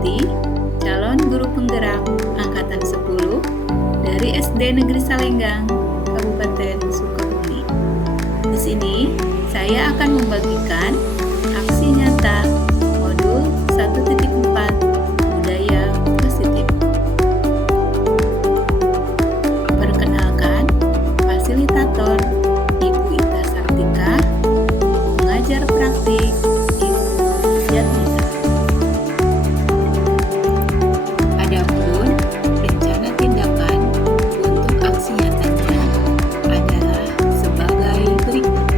Susanti, calon guru penggerak angkatan 10 dari SD Negeri Salenggang, Kabupaten Sukabumi. Di sini saya akan membagikan aksi nyata modul 1.4 budaya positif. Perkenalkan, fasilitator Ibu Ita Sartika, pengajar praktik Ibu Jatmita. Adapun rencana tindakan untuk aksi nyatanya adalah sebagai berikut.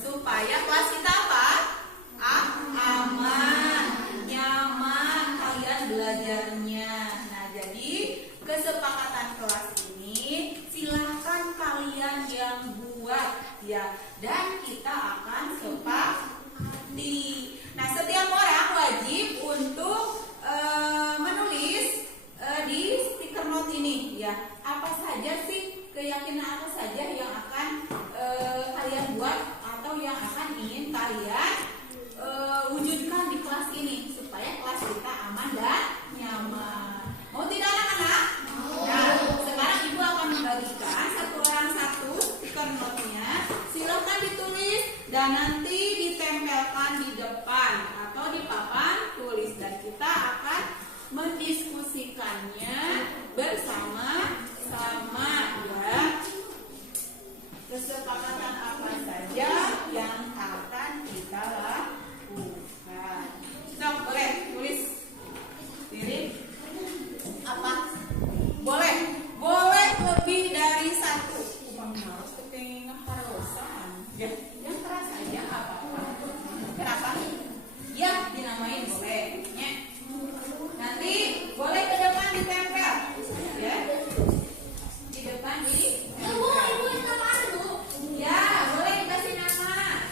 Supaya kelas kita apa? Aman, nyaman kalian belajarnya. Nah, jadi kesepakatan kelas ini silahkan kalian yang buat ya, dan kita akan sepakati. Nah, setiap orang wajib untuk menulis di stiker note ini ya, apa saja sih keyakinan apa saja yang akan kalian buat atau yang akan ingin kalian wujudkan di kelas ini supaya kelas kita aman dan nyaman. Mau tidak anak-anak? Nah, sekarang Ibu akan membagikan satu orang satu stiker note-nya. Silakan ditulis dan nanti ditempelkan di depan atau di papan tulis, dan kita akan mendiskusikannya bersama-sama ya. Kesepakatan apa saja yang akan kita lakukan. Sok, boleh tulis diri apa? Boleh lebih dari satu. Bang harus kepengen harusan. Ya, yang keras aja apa-apa. Kenapa? Ya, dinamain boleh. Nanti boleh ke depan ditempel. Ya. Di depan di ya, boleh dikasih nama.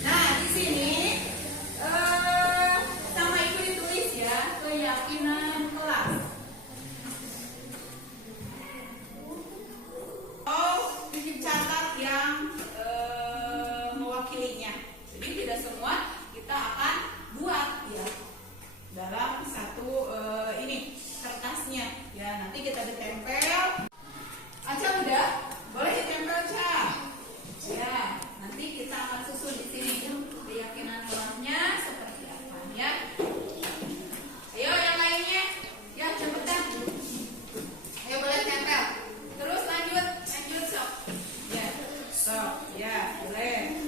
Nah, di sini sama Ibu ditulis ya, keyakinan kelas. Oh, catat yang mewakilinya. Jadi tidak semua kita akan buat ya dalam satu ini kertasnya ya, nanti kita ditempel. Aca udah boleh ditempel Ca ya, nanti kita akan susun di sini keyakinan kelasnya seperti apa ya. Ayo yang lainnya ya, cepetan. Ayo boleh tempel terus, lanjut sok ya, sok ya, boleh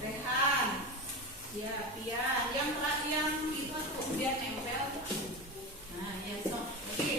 Rehan ya, Pian yang itu tuh biar nempel. Nah ya, sok oke.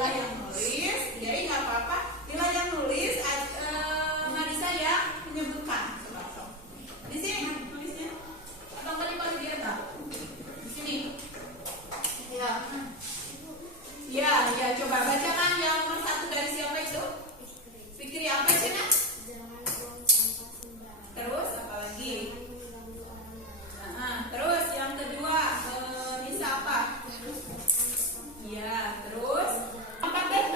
Lila yang nulis. Jadi nggak apa-apa. Lila yang nulis, Marisa yang menyebutkan. Coba, sok. Di sini nulisnya. Atau nggak di dia tak? Di sini. Ya. Ya, ya. Coba bacakan yang nomor 1 dari siapa itu? Fikri apa sih, Nak? Jangan buang sampah sembarangan. Terus apa lagi? Jangan mengganggu orang lain. Terus yang kedua, Nisa apa? Harus berperan tetap. Iya, terus 4 deh.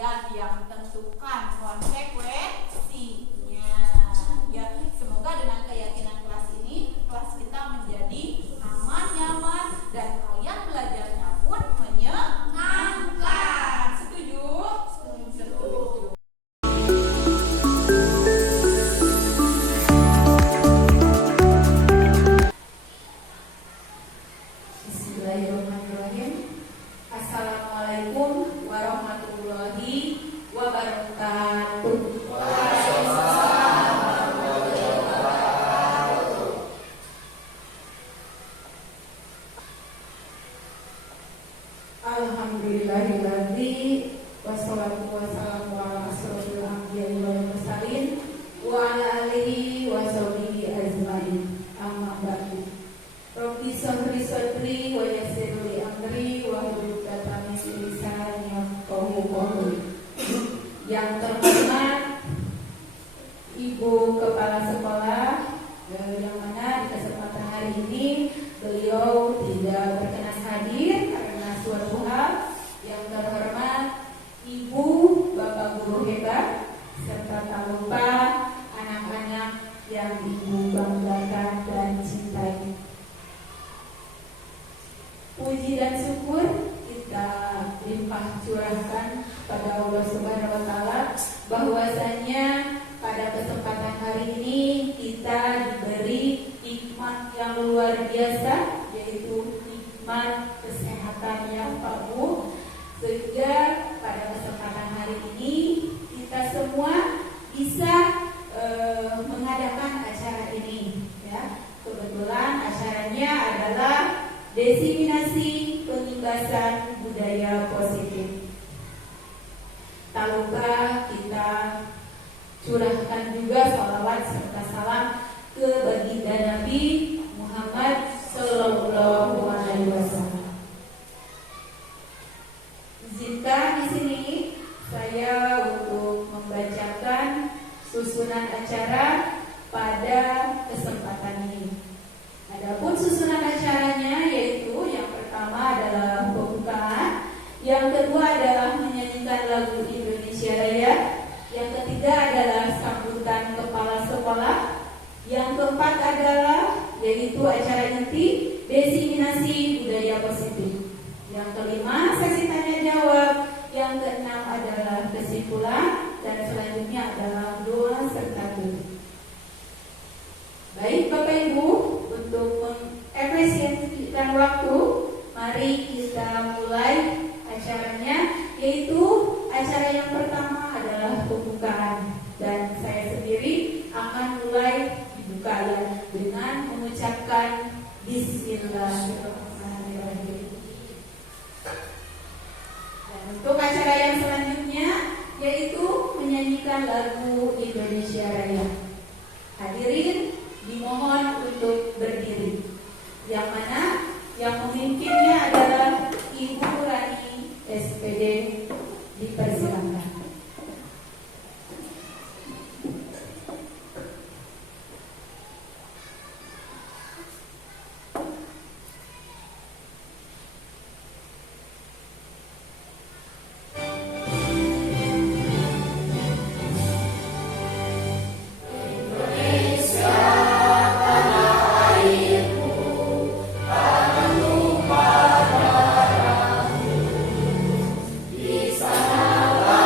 kalian yang tentukan konsekuensinya. Ya, semoga dengan keyakinan kelas ini, kelas kita menjadi aman, nyaman, dan kalian belajarnya pun menyenangkan. Setuju? Setuju. Bismillahirrahmanirrahim. Assalamualaikum warahmatullahi wabarakatuh. Alhamdulillahilladzi wassalatu wassalamu ala asrofil anbiya'i wal mursalin wa ala alihi wa sahbihi ajmain. Amma ba'du. Rabbi shrah sadri wa yassir li amri wahlul 'uqdatam min lisani yafqahu qawli. Yang terhormat Ibu Kepala Sekolah, yang mana di kesempatan hari ini beliau tidak berkenan hadir karena suatu hal. Yang terhormat Ibu, Bapak guru hebat, serta tak lupa anak-anak yang Ibu banggakan dan cintai. Puji dan syukur kita limpah curahkan pada Allah Subhanahu wa taala bahwasanya pada kesempatan hari ini kita diberi nikmat yang luar biasa, yaitu nikmat kesehatan yang penuh, sehingga pada kesempatan hari ini kita semua bisa mengadakan acara ini. Ya, kebetulan acaranya adalah diseminasi pengibasan budaya positif. Tak lupa kita curahkan juga sholawat serta salam ke baginda Nabi Muhammad Sallallahu Alaihi Wasallam. Izinkan di sini saya untuk membacakan susunan acara pada kesempatan ini. Adapun susunan acaranya yaitu yang pertama adalah pembukaan, yang kedua adalah menyanyikan lagu Indonesia Raya, yang ketiga adalah sambutan kepala sekolah, yang keempat adalah yaitu acara inti diseminasi budaya positif, yang kelima sesi tanya jawab, yang keenam adalah kesimpulan, dan selanjutnya adalah doa serta doa. Baik Bapak Ibu, untuk mengefisiensikan waktu, mari kita mulai acaranya, yaitu acara yang pertama adalah pembukaan, dan saya sendiri akan mulai dibuka dengan mengucapkan Bismillahirrahmanirrahim. Dan untuk acara yang selanjutnya yaitu menyanyikan lagu Indonesia Raya. Hadirin dimohon untuk berdiri. Yang mana yang memimpinnya adalah Ibu Rani SPD, dipersilakan. Di sana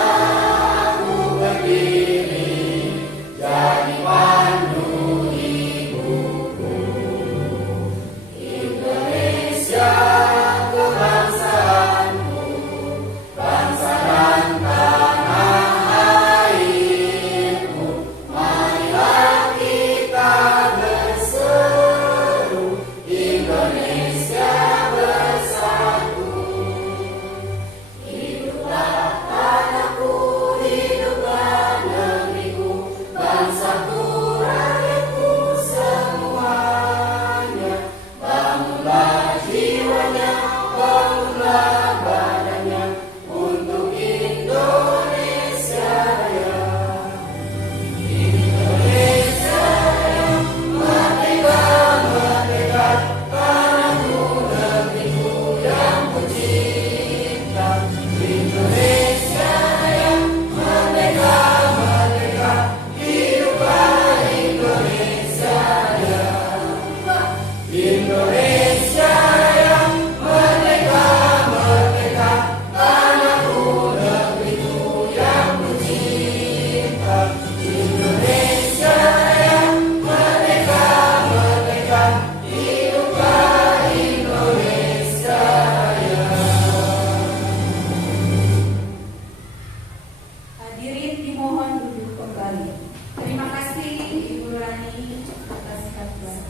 mohon duduk kembali. Terima kasih Ibu Rani atas khotbah.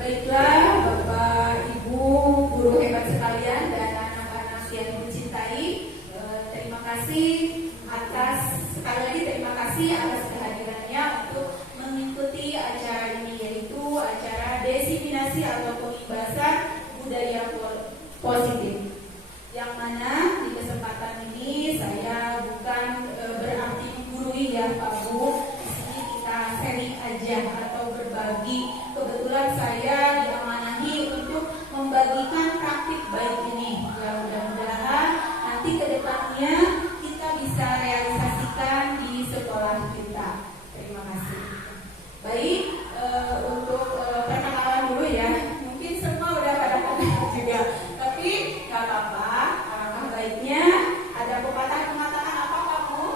Baiklah Bapak Ibu guru hebat sekalian dan anak-anak yang mencintai, terima kasih sekali lagi terima kasih atas kehadirannya untuk mengikuti acara ini, yaitu acara diseminasi atau pengibasan budaya positif. Yang mana di kesempatan ini saya bukan berarti menggurui ya Pak Bu. Di sini kita sharing aja atau berbagi. Kebetulan saya diamanahi untuk membagikan praktik baik ini. Ya mudah-mudahan nanti ke depannya kita bisa realisasikan di sekolah kita. Terima kasih. Baik, untuk perkenalan dulu ya. Mungkin semua udah pada kenal juga, tapi nggak apa-apa. Alangkah baiknya ada pepatah-pepatah apa Pak Bu?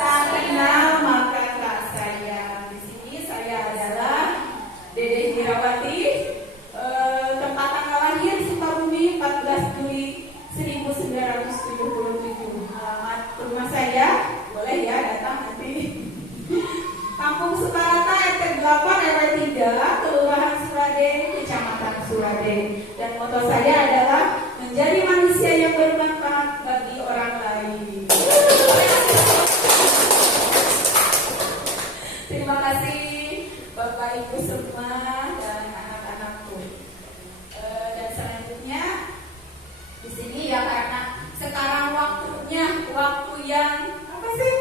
Tak kenal maka tak sayang. Di sini saya adalah Dede Hirawati, tempat tanggal lahir Sukabumi 14 Juli 1977. Alamat rumah saya boleh ya datang nanti. Kampung Sukarata RT 8 RW 3 Kelurahan Surade, Kecamatan Surade. Dan moto saya adalah menjadi manusia yang bermanfaat bagi orang lain. Terima kasih Bapak Ibu semua dan anak-anakku. Dan selanjutnya di sini ya, karena sekarang waktunya waktu yang apa sih?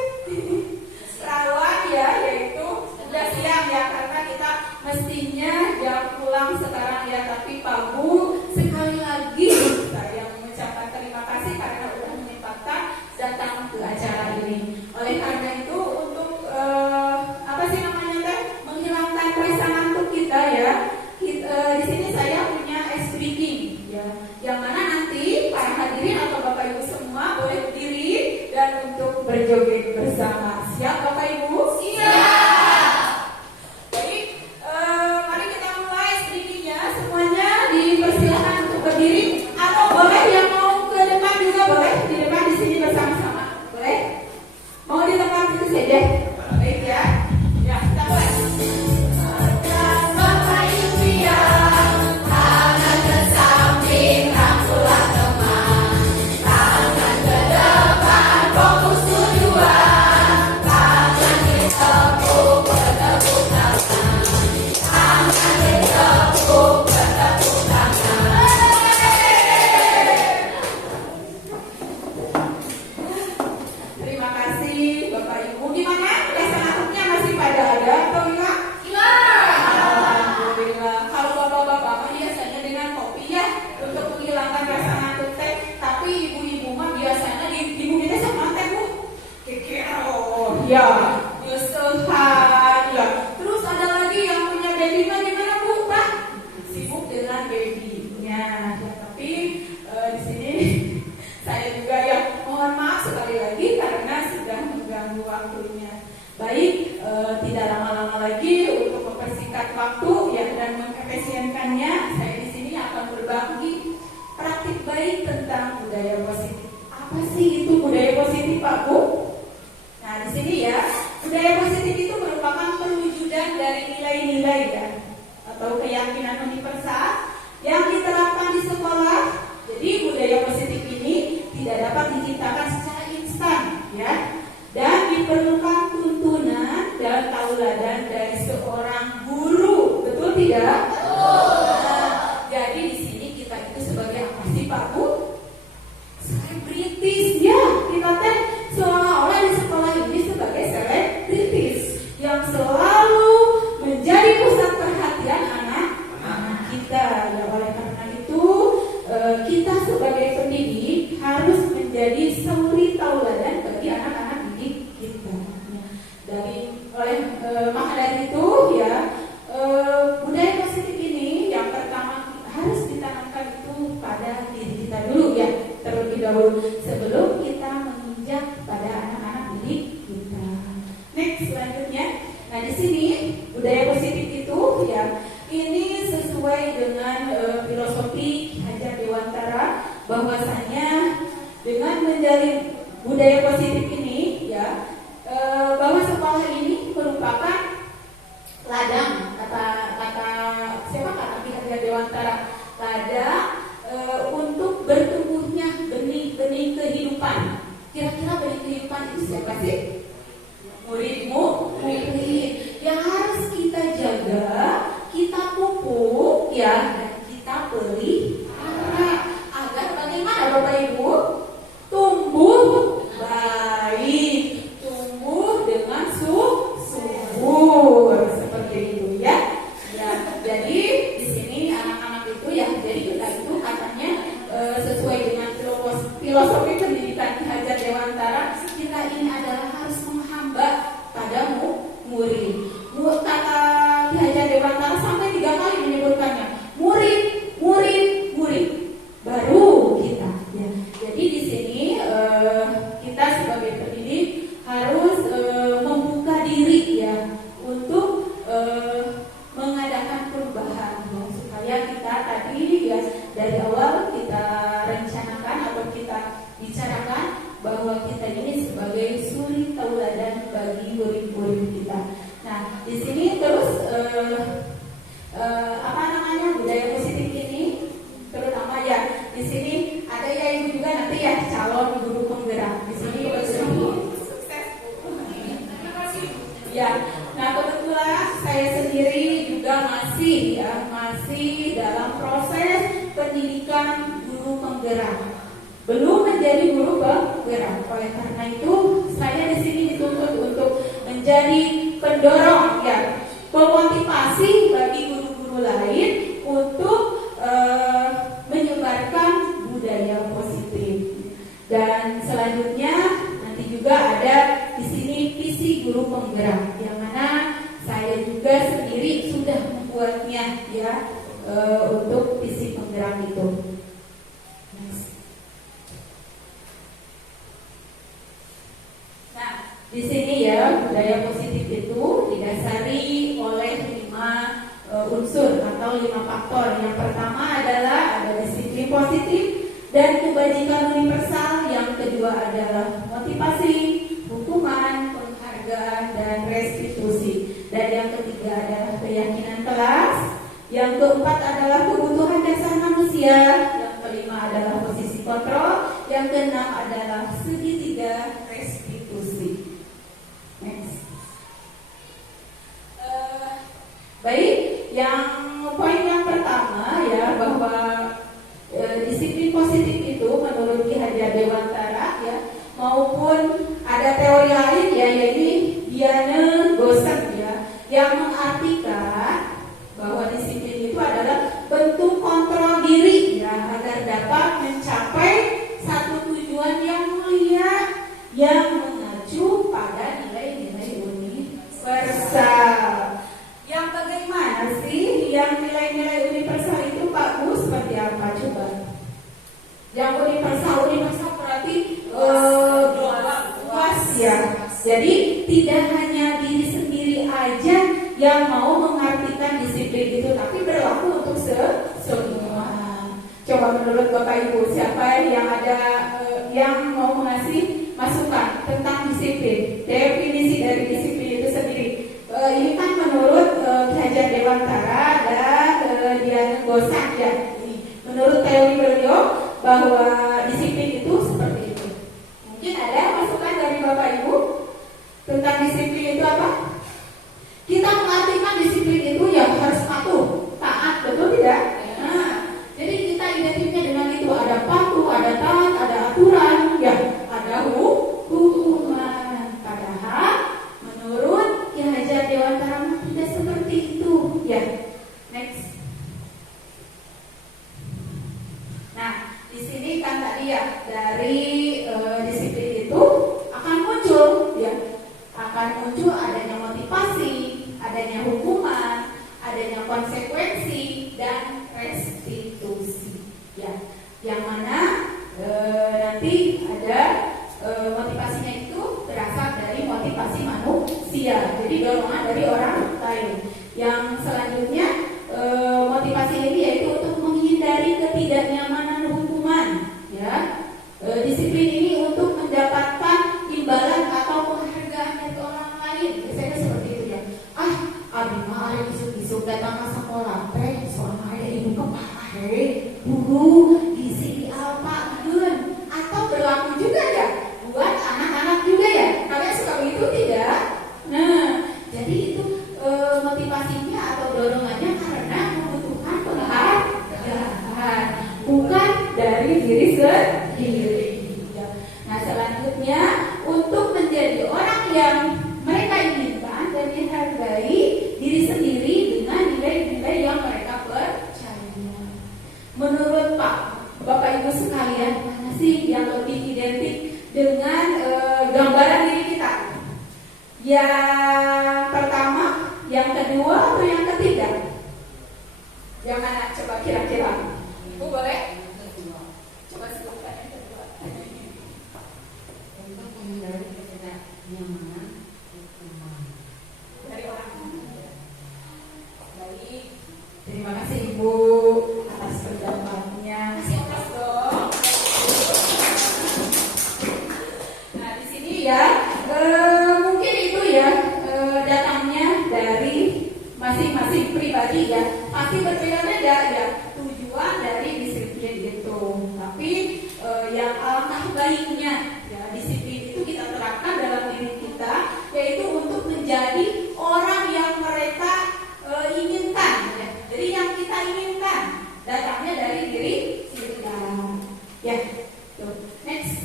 Rawan ya, yaitu sudah siang ya, karena kita mestinya jam pulang sekarang ya. Tapi Pak Bu, sekali lagi saya mengucapkan terima kasih karena sudah menyempatkan datang ke acara ini. Oleh karena itu untuk apa sih namanya teh, menghilangkan rasa ngantuk kita ya. Di sini saya punya ice breaking ya, yang mana nanti para hadirin atau Bapak Ibu semua boleh berdiri dan untuk berjoget bersama. Siap Bapak Ibu? Siap. Baik, mari kita mulai sedikitnya. Semuanya dipersilakan untuk berdiri, atau boleh yang mau ke depan juga boleh, di depan di sini bersama-sama. Boleh? Mau di tempat itu saja. Baik ya. Ya, kita mulai. Bapak Ibu ya, tangan ke samping, rangkulah teman, tangan ke depan, fokus tujuan, tangan ditepuk, bertepuk tangan, tangan ditepuk, bertepuk tangan. Terima kasih Bapak Ibu. Gimana? Rasa ngantuknya masih pada ada atau enggak? Alhamdulillah. Kalau bapak-bapak biasanya dengan kopi ya untuk menghilangkan rasa ngantuk teh. Tapi ibu-ibu mah biasanya diminumnya sama teh Bu. Kekeo, ya, nyusuhan, ya. Terus ada lagi yang punya baby mah gimana Bu? Pak? Sibuk dengan babynya. Ya, tapi di sini saya juga ya mohon maaf sekali lagi karena sudah mengganggu waktunya. Baik, tidak lama-lama lagi untuk mempersingkat waktu ya dan mengefisienkannya, saya di sini akan berbagi praktik baik tentang budaya positif. Apa sih itu budaya positif Pak Bu? Nah di sini ya, budaya positif itu merupakan perwujudan dari nilai-nilai ya atau keyakinan universal yang diterapkan di sekolah. Jadi budaya positif ini tidak dapat diciptakan secara instan ya, dan diperlukan tuntunan dan tauladan dari seorang guru. Betul tidak? Nah, jadi di sini kita itu sebagai apa sih Pak Bu? Selebritis ya. Kita teh seolah-olah di sekolah ini sebagai selebritis yang selalu menjadi pusat perhatian anak-anak kita. Ya, oleh karena itu kita sebagai pendidik harus menjadi suri tauladan bagi anak-anak didik kita. Maka dari itu ya, budaya positif ini yang pertama harus ditanamkan itu pada diri kita dulu ya, terlebih dahulu sebelum kita menginjak pada anak-anak didik kita. Next, selanjutnya, nah di sini budaya positif itu ya, ini sesuai dengan filosofi Hajar Dewantara, bahwasanya dengan menjalin budaya positif ini ya, bahwa sekolah ini merupakan ladang, kata siapa, kata Ki Hajar Dewantara, ladang untuk bertumbuhnya benih-benih kehidupan. Kira-kira benih kehidupan itu siapa sih? Murid-murid yang harus kita jaga, kita pupuk ya, dan kita pelihara agar bagaimana Bapak Ibu? Tumbuh baik, tumbuh dengan subur seperti itu ya. Ya, jadi di sini anak-anak itu ya, jadi kita itu katanya sesuai dengan filosofi pendidikan Ki Hajar Dewantara, kita ini adalah harus menghamba pada murid. Kata Ki Hajar Dewantara sampai 3 kali menyebutkannya, murid, murid, murid, baru kita. Ya. Jadi di sini kita sebagai pendidik harus membuka diri ya untuk mengadakan perubahan ya, supaya kita tadi ya dari awal kita rencanakan atau kita bicarakan bahwa kita ini sebagai suri tauladan bagi murid-murid kita. Nah, di sini terus budaya positif ini terutama ya di sini ada ya ibu juga nanti ya calon guru penggerak di sini sukses Bu. Terima kasih. Ya, nah kebetulan saya sendiri juga masih dalam proses pendidikan guru penggerak. Belum menjadi guru penggerak. Oleh karena itu, saya di sini dituntut untuk menjadi pendorong ya, pemotivasi bagi guru-guru lain untuk menyebarkan budaya positif. Dan selanjutnya nanti juga ada di sini visi guru penggerak, yang mana saya juga sendiri sudah membuatnya ya, untuk visi penggerak itu. Nah, di sini ya budaya positif itu didasari oleh 5 unsur atau 5 faktor. Yang pertama adalah ada disiplin positif dan kebajikan universal. Yang kedua adalah motivasi, hukuman, penghargaan, dan restitusi. Dan yang ketiga adalah keyakinan kelas. Yang keempat adalah kebutuhan dasar manusia. Yang kelima adalah posisi kontrol. Yang keenam adalah segitiga restitusi. Next. Baik, poin yang pertama ya, bahwa disiplin positif itu menurut Ki Hajar Dewantara ya, maupun ada teori lain ya, yaitu Diane Gosen ya, yang mengartikan bahwa disiplin itu adalah bentuk kontrol diri ya, agar dapat mencapai satu tujuan yang mulia yang mengacu pada nilai-nilai universal. Yang bagaimana sih yang nilai-nilai universal itu Pak Bu, seperti apa coba? Yang universal berarti luas ya. Jadi tidak hanya diri sendiri aja yang mau mengartikan disiplin itu, tapi berlaku untuk semua. Coba menurut Bapak Ibu, siapa yang ada yang mau mengasih masukan tentang disiplin? Definisi dari disiplin itu sendiri. Ini kan menurut Ki Hajar Dewantara dan Diane Gosen ya. Menurut teori beliau bahwa disiplin itu seperti itu. Mungkin ada masukan dari Bapak Ibu tentang disiplin itu apa? Kita mengartikan disiplin itu ya harus patuh, taat, betul tidak? Nah, jadi kita identiknya dengan itu, ada patuh, ada taat, ada aturan, ya, ada hukuman. Padahal menurut Ki Hajar Dewantara tidak seperti itu, ya. Next. Nah, di sini kan tadi ya dari disiplin itu akan muncul, ya, akan muncul adanya motivasi, adanya hukuman, adanya konsekuensi dan restitusi, ya. Yang mana nanti ada motivasinya itu berasal dari motivasi manusia, jadi dorongan dari orang lain. Yang selanjutnya motivasi ini yaitu untuk menghindari ketidaknyamanan hukuman, ya. Disiplin ini untuk mendapatkan dengan gambaran diri kita. Yang pertama, yang kedua, atau yang ketiga? Yang mana? Coba kira-kira. Ibu boleh? Coba sebutkan yang kedua. Untuk menghindari ketidaknyamanan hukuman. Dari orang. Baik. Terima kasih Ibu atas penjelasannya. Kasih atas dong. Nah di sini ya, mungkin itu ya datangnya dari masing-masing pribadi ya. Pasti berbeda-beda ya tujuan dari disiplin itu. Tapi yang alangkah baiknya ya disiplin itu kita terapkan dalam diri kita, yaitu untuk menjadi orang yang mereka inginkan ya. Jadi yang kita inginkan datangnya dari diri kita ya. Next.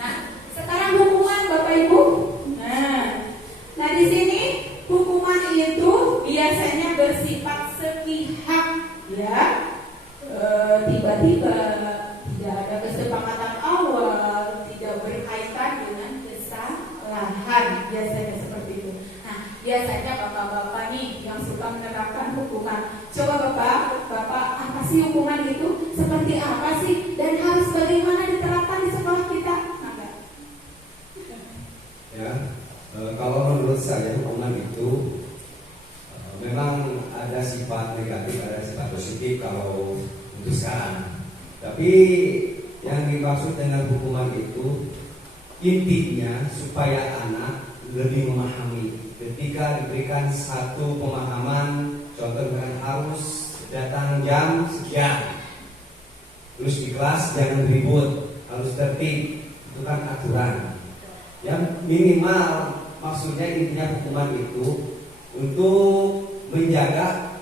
Nah sekarang hukuman Bapak Ibu. Nah di sini hukuman itu biasanya bersifat sepihak ya. Tiba-tiba tidak ada kesepakatan awal, tidak berkaitan dengan kesalahan, biasanya seperti itu. Nah biasanya bapak-bapak nih yang suka menerapkan hukuman. Coba bapak apa sih hukuman itu? Seperti apa sih? Dan harus bagaimana diterapkan di sekolah kita? Ya, kalau menurut saya hukuman itu memang ada sifat negatif, ada sifat positif kalau untuk sekarang. Tapi yang dimaksud dengan hukuman itu intinya supaya anak lebih memahami. Ketika diberikan satu pemahaman, contoh dengan harus datang jam sekian, terus di kelas jangan ribut, harus tertib, itu kan aturan. Yang minimal maksudnya intinya hukuman itu untuk menjaga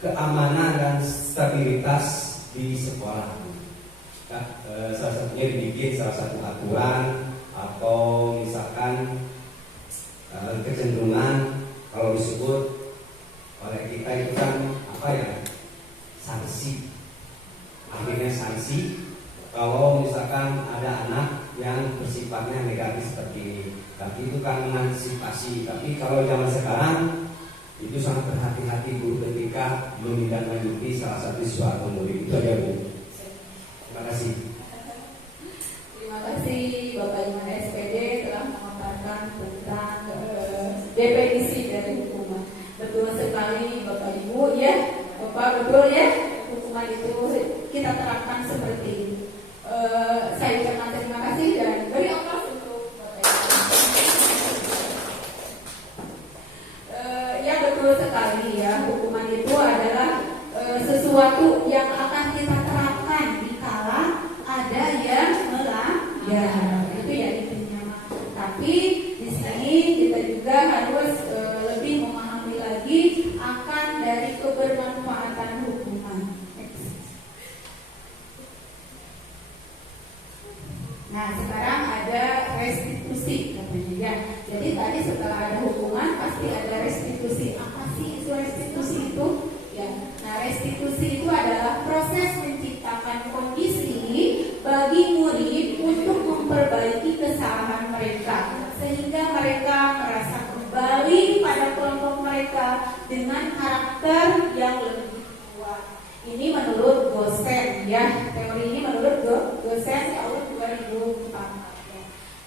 keamanan dan stabilitas di sekolah. Nah, salah satunya dibikin salah satu aturan atau misalkan kecenderungan kalau disebut oleh kita itu kan apa ya, sanksi. Akhirnya sanksi kalau misalkan ada anak yang bersifatnya negatif seperti ini. Tapi itu kan mengantisipasi. Tapi kalau zaman sekarang itu sangat berhati-hati Bu ketika menindaklanjuti salah satu siswa atau murid. Itu aja Bu. Terima kasih. Terima kasih Bapak Ibu SPD telah memaparkan tentang definisi dari hukuman. Betul sekali Bapak Ibu ya. Bapak betul ya. Hukuman itu kita terapkan seperti ini. Saya ucapkan terima kasih dan beri aplaus untuk Bapak Ibu. Ya betul sekali ya, hukuman itu adalah sesuatu yang akan kita terapkan dikala ada yang melanggar. Itu ya intinya. Tapi di sini kita juga harus lebih memahami lagi akan dari kebermanfaatan hukuman. Nah sekarang ada restitusi katanya ya. Jadi tadi setelah ada hukuman pasti ada restitusi. Apa sih itu restitusi itu? Ya. Nah restitusi itu adalah proses menciptakan kondisi bagi murid untuk memperbaiki kesalahan mereka sehingga mereka merasa kembali pada kelompok mereka dengan karakter yang lebih kuat. Ini menurut Gosen ya. Teori ini menurut Gosen tahun 2004.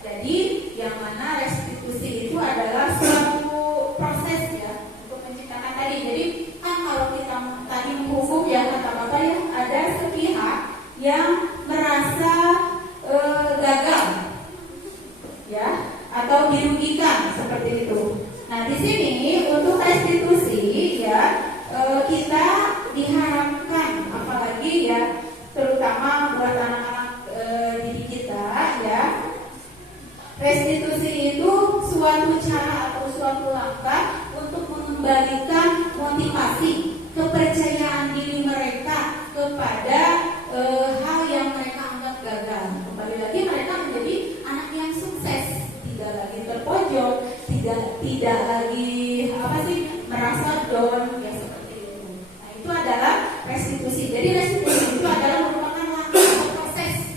Jadi yang mana restitusi itu adalah suatu proses ya untuk menciptakan tadi. Jadi kan kalau kita tadi menghukum ya kata Bapak ya, ada sepihak yang merasa gagal ya atau dirugikan seperti itu. Nah di sini untuk restitusi ya kita diharapkan apalagi ya terutama buat anak-anak didik kita ya, restitusi itu suatu cara atau suatu langkah untuk mengembalikan motivasi kepercayaan diri mereka kepada hal yang mereka anggap gagal. Kembali lagi mereka menjadi anak yang sukses, tidak lagi terpojok, tidak lagi merasa down ya seperti itu. Nah itu adalah restitusi. Jadi restitusi itu adalah merupakan langkah proses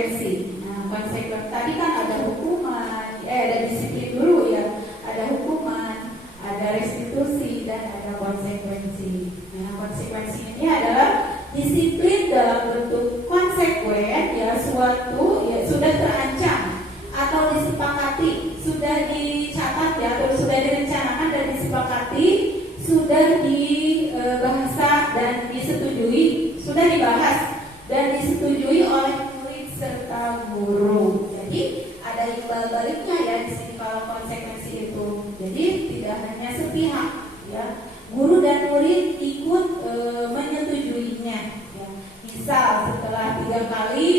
konsekuensi. Nah, konsekuensi tadi kan ada hukuman, ada disiplin dulu ya, ada hukuman, ada restitusi dan ada konsekuensi. Nah, konsekuensi ini adalah disiplin dalam bentuk konsekuen ya, suatu ya sudah terancam atau disepakati, sudah dicatat ya, atau sudah direncanakan dan disepakati, sudah dibahasa dan disetujui, sudah dibahas dan disetujui oleh murid serta guru. Jadi ada imbal baliknya ya di sini kalau konsekuensi itu. Jadi tidak hanya sepihak ya, guru dan murid ikut menyetujuinya. Ya. Misal setelah 3 kali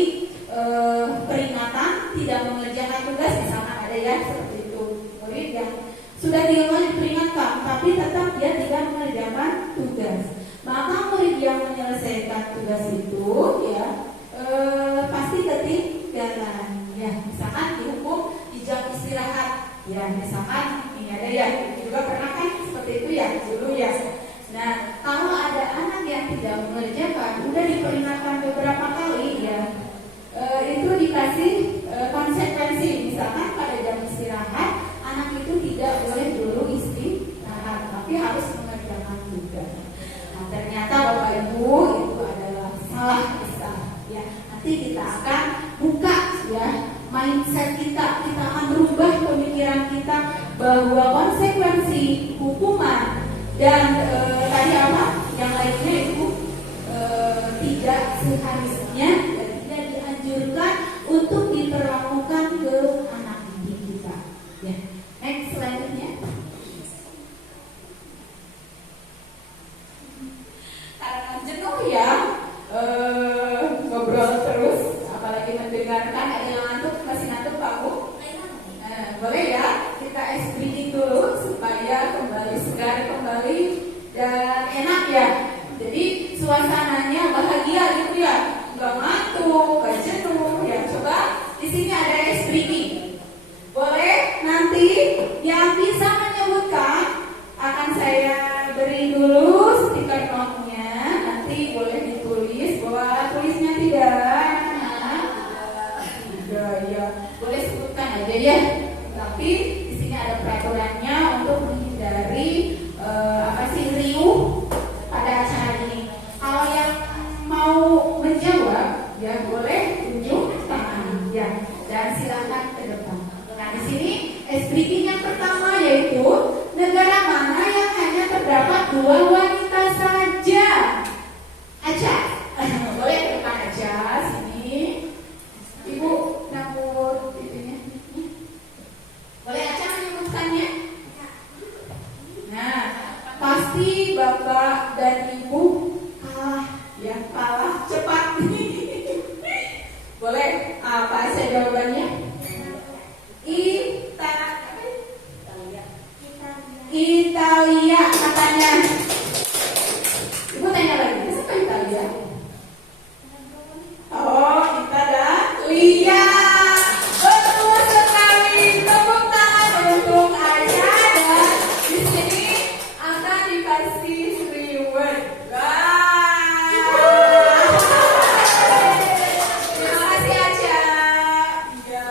peringatan tidak mengerjakan tugas, misalkan ada ya seperti itu, murid yang sudah 3 kali diperingatkan tapi tetap dia tidak mengerjakan tugas, maka murid yang menyelesaikan tugas itu ya pasti ketinggalan ya, misalkan dihukum di jam istirahat ya, misalkan ini ada ya, juga pernah kan seperti itu ya dulu ya. Nah, kalau ada anak yang tidak mengerjakan, udah diperingatkan beberapa kali ya, itu dikasih konsekuensi. Misalkan pada jam istirahat anak itu tidak boleh dulu istirahat, tapi harus mengerjakan tugas. Nah, ternyata Bapak Ibu itu adalah salah besar ya. Nanti kita akan buka ya mindset kita akan berubah pemikiran kita bahwa konsekuensi hukuman dan tadi apa yang lainnya itu tidak seharusnya dan tidak dianjurkan untuk diperlakukan ke anak didik kita ya. Next selanjutnya, karena jenuh ya ngobrol terus apalagi mendengarkan, ada yang ngantuk, masih ngantuk Pak Bu? Boleh ya kita ice breathing dulu supaya kembali segar kembali dan enak ya. Jadi suasananya bahagia gitu ya, nggak ngantuk, nggak jenuh ya. Coba di sini ada ice breathing. Boleh nanti yang bisa menyebutkan akan saya beri dulu stiker notnya, nanti boleh ditulis bahwa tulisnya tidak. Ya, boleh sebutkan aja ya. Tapi di sini ada peraturannya untuk menghindari riuh pada acara ini. Kalau yang mau menjawab ya boleh tunjuk tangan ya, dan silakan ke depan. Nah, di sini speaking yang pertama yaitu negara mana yang hanya terdapat 2 wanita saja? Aja. Boleh ke depan aja sini. Ibu dapur itunya. Boleh Aca menyebutkannya? Nah, pasti Bapak dan Ibu kalah ya, kalah cepat. Boleh apa saja jawabannya? Italia katanya. Ibu tanya lagi, siapa Italia? Oh, Italia. Betul sekali. Tepuk tangan untuk Aca, dan di sini akan dikasih reward. Terima kasih Aca. Ya.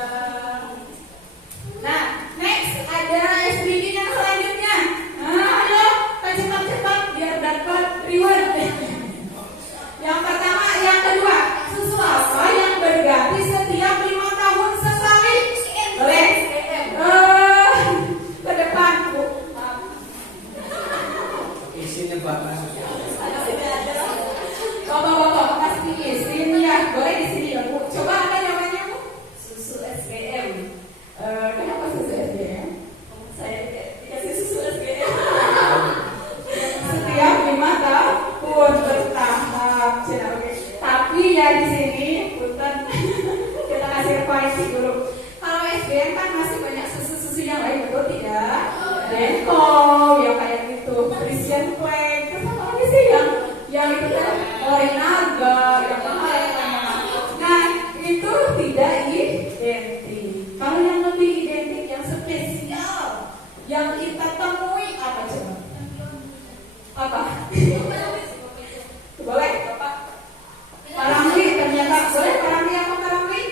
Nah, next ada speaking yang selanjutnya. Ayo, cepat-cepat biar dapat reward. Yang pertama, yang kedua, susu apa yang berganti setiap 5 tahun sekali? Boleh? Ke depan, Bu. Isinya Bapak. Bapak-bapak kasih izin ya. Boleh di sini ya, Bu. Coba apa namanya, Bu? Susu SGM. Kenapa susu SGM? Saya dikasih susu SGM. Setiap 5 tahun bertahap. Tapi ya di sini punten kita kasih referensi dulu. Kalau SBM kan masih banyak susu-susu yang lain, betul tidak? Denko yang kayak gitu, Christian Flag, terus apa lagi sih yang itu kan Orinaga, yang mahal. Nah itu tidak identik. Kalau yang lebih identik, yang spesial, yang kita temui apa coba? Apa? Boleh, Bapak? Parangli ternyata. Boleh Parangli apa Parangli?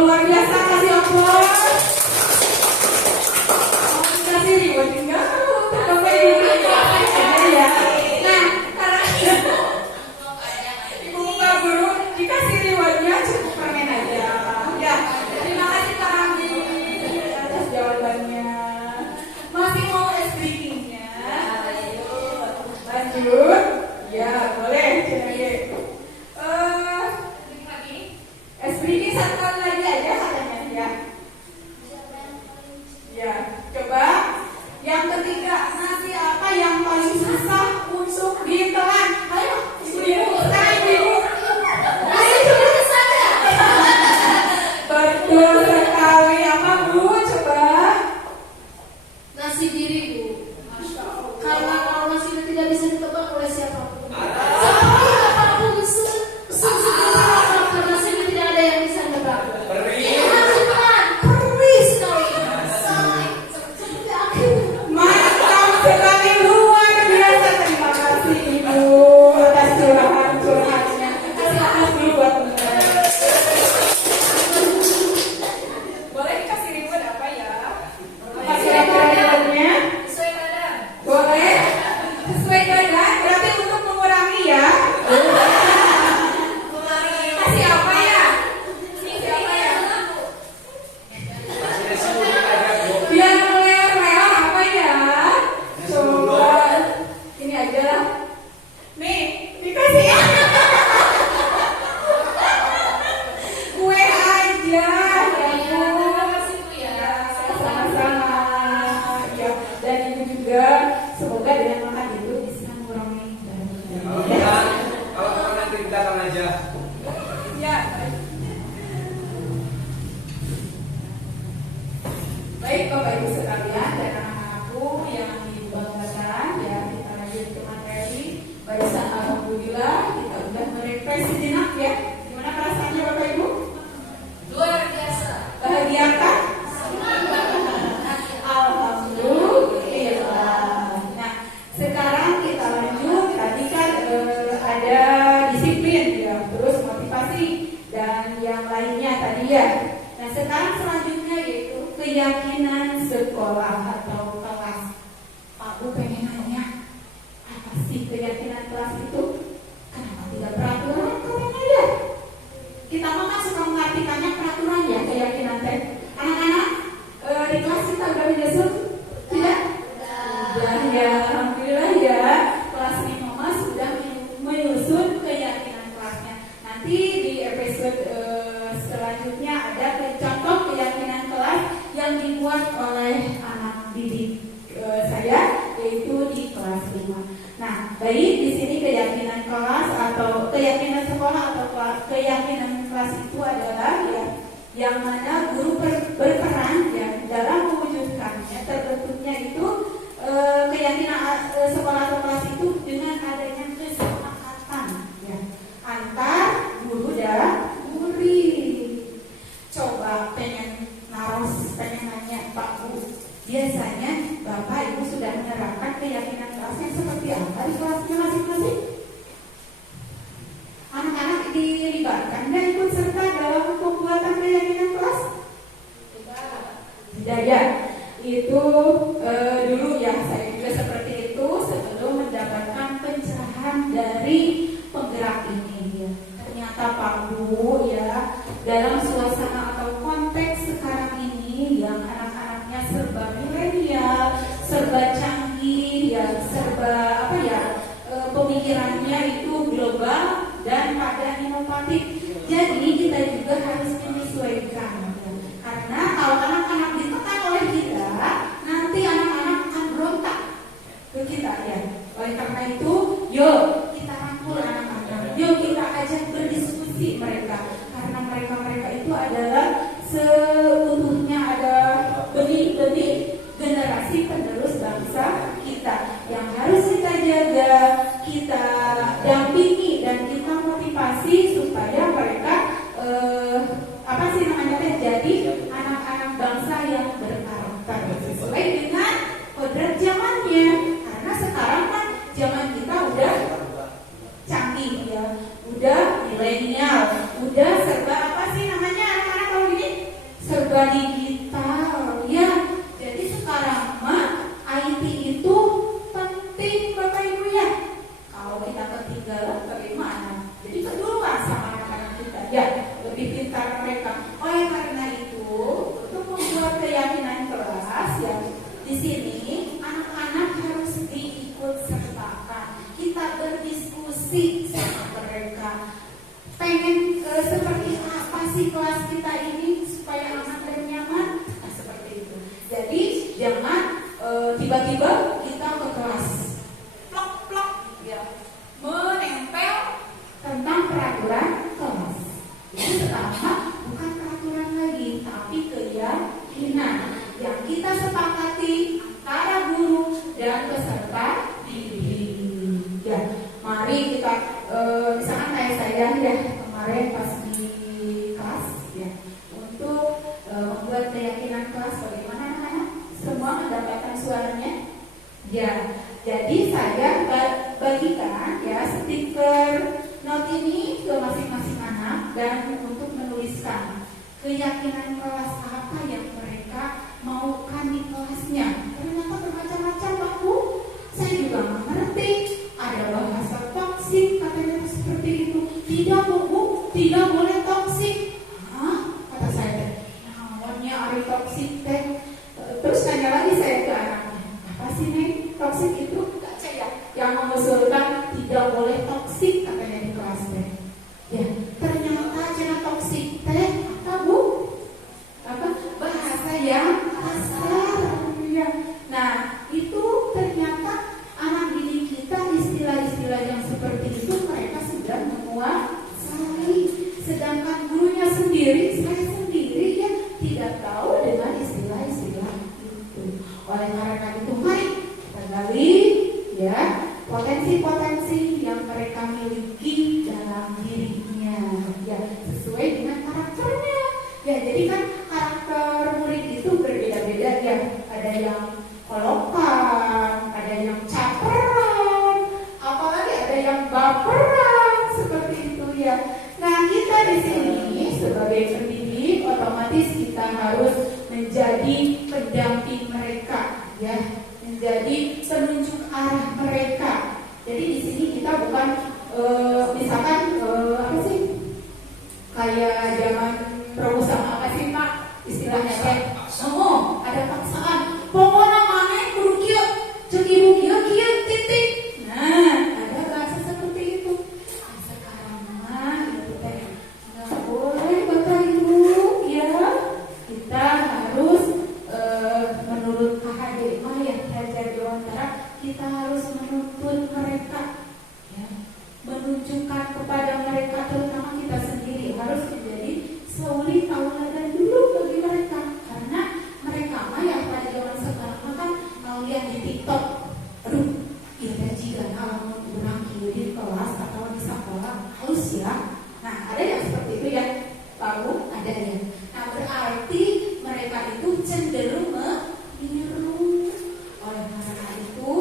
luar biasa, kasih aplaus. Kasih reward enggak untuk Bapak Ibu ya. Nah, karena Ibu Bapak Guru dikasih rewardnya cukup permen aja. Ya, terima kasih Kak Andi atas jawabannya. Masih mau es breaking-nya? Lanjut. Ya, boleh. Es breaking satu kali lagi aja katanya ya. Ya, coba yang ketiga, nasi apa yang paling susah untuk ditelan? Ayo, ibu-ibu, ibu-ibu. Nasi coba saja. Betul sekali, apa Bu? Coba. Nasi diri, Bu. Karena kalau nasi itu tidak bisa ditebak oleh siapapun. Siapapun sesuatu karena nasi itu tidak ada yang bisa ditebak. Ini harus ditelan. Perih sekali. Seperti akhir. Mantap sekali, luar biasa. Terima kasih Ibu atas curahan-curahannya. Kasih atas dulu buat teman. Boleh dikasih reward apa ya? Apa rewardnya? Sesuai badan. Boleh? Sesuai badan, berarti untuk mengurangi ya. Kasih apa ya? Kasih apa ya? Biar leor-leor apa ya? Coba ini aja lah. Nih, dikasih kue aja. Ya, sama-sama. Ya, dan Ibu juga semoga dengan makan itu bisa mengurangi berat. Kalau nanti datang aja. Ya. Baik Bapak Ibu sekalian dan anak-anakku yang dibanggakan, ya kita lanjut ke materi. Pada saat alhamdulillah kita sudah merefresh sejenak ya. Gimana perasaannya Bapak Ibu? Luar biasa. Bahagia kan? Alhamdulillah. Nah, sekarang kita lanjut. Tadi kan ada disiplin ya, terus motivasi dan yang lainnya tadi ya. Nah, sekarang selanjutnya yaitu keyakinan sekolah atau kelas. Pak Bu pengen nanya, apa sih keyakinan kelas itu? Kenapa tidak peraturan katanya ya? Kita kan suka mengartikannya peraturan ya, keyakinan teh. Anak-anak di kelas kita udah menyusun tidak? Udah ya, alhamdulillah ya. Kelas 5 sudah menyusun keyakinan kelasnya. Nanti di episode selanjutnya ada contoh keyakinan kelas yang dibuat oleh anak didik saya, yaitu di kelas 5. Nah, baik di sini keyakinan kelas atau keyakinan sekolah atau keyakinan kelas itu adalah ya yang mana guru berperan ya dalam mewujudkannya. Terbentuknya itu keyakinan sekolah atau kelas itu dengan adanya kesepakatan ya antar guru dan murid. Coba pengen nanya Pak Bu, biasanya Bapak Ibu sudah menerapkan keyakinan kelasnya seperti apa di kelasnya masing-masing? Anak-anak dilibatkan dan ikut serta dalam pembuatan keyakinan kelas? Tidak ya. Itu dulu ya saya juga seperti itu sebelum mendapatkan pencerahan dari penggerak ini ya. Ternyata Pak Bu ya dalam suasana atau konteks sekarang ini yang anak-anaknya serba milenial, serba canggih ya, serba apa ya, pemikirannya itu global dan pada inovatif. Jadi kita juga harus menyesuaikan ya. Karena kalau anak-anak ditekan oleh kita, nanti anak-anak akan berontak ke kita ya. Oleh karena itu, yuk kita rangkul anak-anak, yuk kita ajak berdiskusi mereka. Karena mereka itu adalah seutuhnya ada benih-benih generasi penerus bangsa kita yang harus kita jaga, kita dampingi dan kita motivasi supaya mereka jadi anak-anak bangsa yang berkarakter sesuai dengan kodrat zamannya. Karena sekarang kan zaman kita udah canggih ya, udah milenial, udah serba apa sih namanya anak-anak kalau gini? membuat keyakinan kelas. Bagaimana anak-anak? Semua mendapatkan suaranya? Ya, jadi saya bagikan ya stiker note ini ke masing-masing anak dan untuk menuliskan keyakinan kelas apa yang mereka maukan di kelasnya. Ternyata bermacam-macam Pak Bu. Saya juga mengerti. Ada bahasa toksik katanya seperti itu. Tidak Bu, tidak boleh toksik. Kata saya, namanya ada toksik teh. Terus tanya lagi saya ke anaknya, apa sih Neng? Toksik itu enggak saya yang mengusulkan tidak boleh toksik katanya di kelas teh. Ya, ternyata cina toksik teh apa Bu? Apa? Bahasa yang kasar. Ya. Nah, itu ternyata anak didik kita istilah-istilah yang seperti itu mereka sudah menguasai. Sedangkan gurunya sendiri, saya sendiri ya tidak tahu dengan istilah-istilah itu. Oleh karena itu, mari kita gali ya potensi-potensi yang mereka miliki dalam dirinya, ya sesuai dengan karakternya. Ya, jadi kan karakter murid itu berbeda-beda ya. Ada yang kolokan, ada yang caperan, apalagi ada yang baperan seperti itu ya. Nah, kita di sini sebagai pendidik otomatis kita harus menjadi pendamping mereka, ya, menjadi penunjuk arah mereka. Jadi di sini kita bukan misalkan apa sih kayak zaman perusahaan apa sih Pak istilahnya kayak ada paksaan. Pokoknya mana kudu kieu, cek ibu kieu titik. Nah, ada bahasa seperti itu. Sekarang mah itu teh nggak boleh Bapak Ibu ya. Kita harus menurut KHD mah ya belajar Dewantara, kita harus menuntun mereka ya, menunjukkan kepada mereka, terutama kita sendiri harus menjadi suri tauladan dulu bagi mereka, karena mereka mah yang pada zaman sekarang mah kan ngeliat di TikTok, aduh, iya juga kalau kurang di kelas atau di sekolah halus ya. Nah, ada yang seperti itu ya, baru ada ya. Nah, berarti mereka itu cenderung meniru. Oleh karena itu,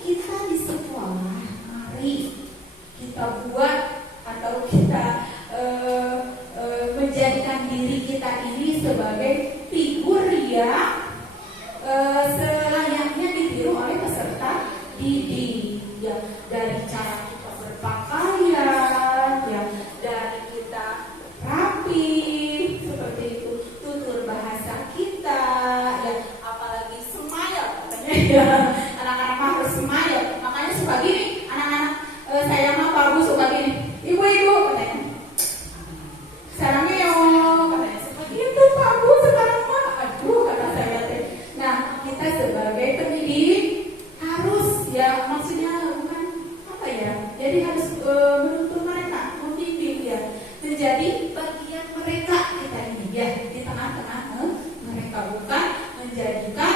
kita di sekolah mari kita buat atau kita menjadikan diri kita ini sebagai figur yang selayaknya ditiru oleh peserta didik ya, dari cara kita berpakaian ya, dari kita rapi seperti itu, tutur bahasa kita ya, apalagi smile katanya ya, anak-anak mah harus smile. Makanya suka gini anak-anak saya mah Pak Bu suka gini, ibu-ibu katanya sarangnya ya katanya seperti itu Pak Bu sekarang mah, aduh kata saya teh. Nah, kita sebagai pendidik harus ya, maksudnya bukan apa ya, jadi harus menuntun mereka, membimbing ya, menjadi bagian mereka kita ini ya, di tengah-tengah mereka, bukan menjadikan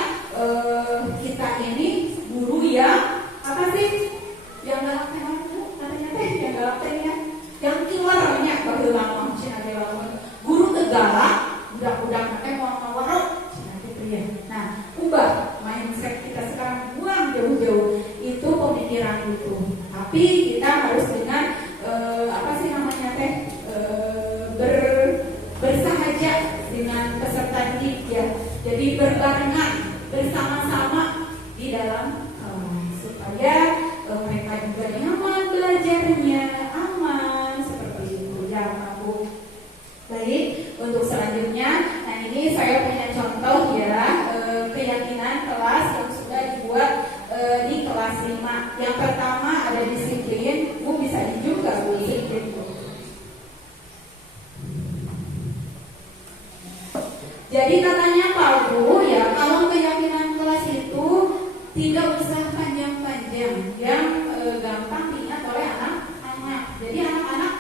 kita ini guru yang apa sih yang galak teh katanya teh, yang galak teh ya, yang kilernya baheula cina teh guru teh galak, budak-budak teh mau ngawarok cina gitu ya. Nah, ubah mindset kita sekarang, buang jauh-jauh itu pemikiran itu. Tapi kita harus dengan apa sih namanya teh bersahaja dengan peserta didik ya. Jadi berbarengan bersama-sama di dalam supaya mereka juga nyaman belajarnya, aman seperti itu ya Bu. Baik, untuk selanjutnya, nah ini saya punya contoh ya keyakinan kelas yang sudah dibuat di kelas 5. Yang pertama ada disiplin, Bu bisa juga Bu disiplin Bu. Jadi katanya Pak Bu ya, kalau keyakinan kelas itu tidak usah panjang-panjang, yang gampang diingat oleh anak-anak. Jadi anak-anak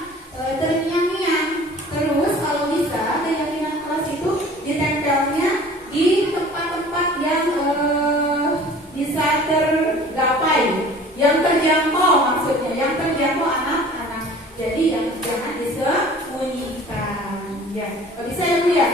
terngiang-ngiang. Terus kalau bisa keyakinan kelas itu ditempelnya di tempat-tempat yang bisa tergapai, yang terjangkau maksudnya, yang terjangkau anak-anak. Jadi yang jangan disembunyikan. Ya, bisa ya Bu ya?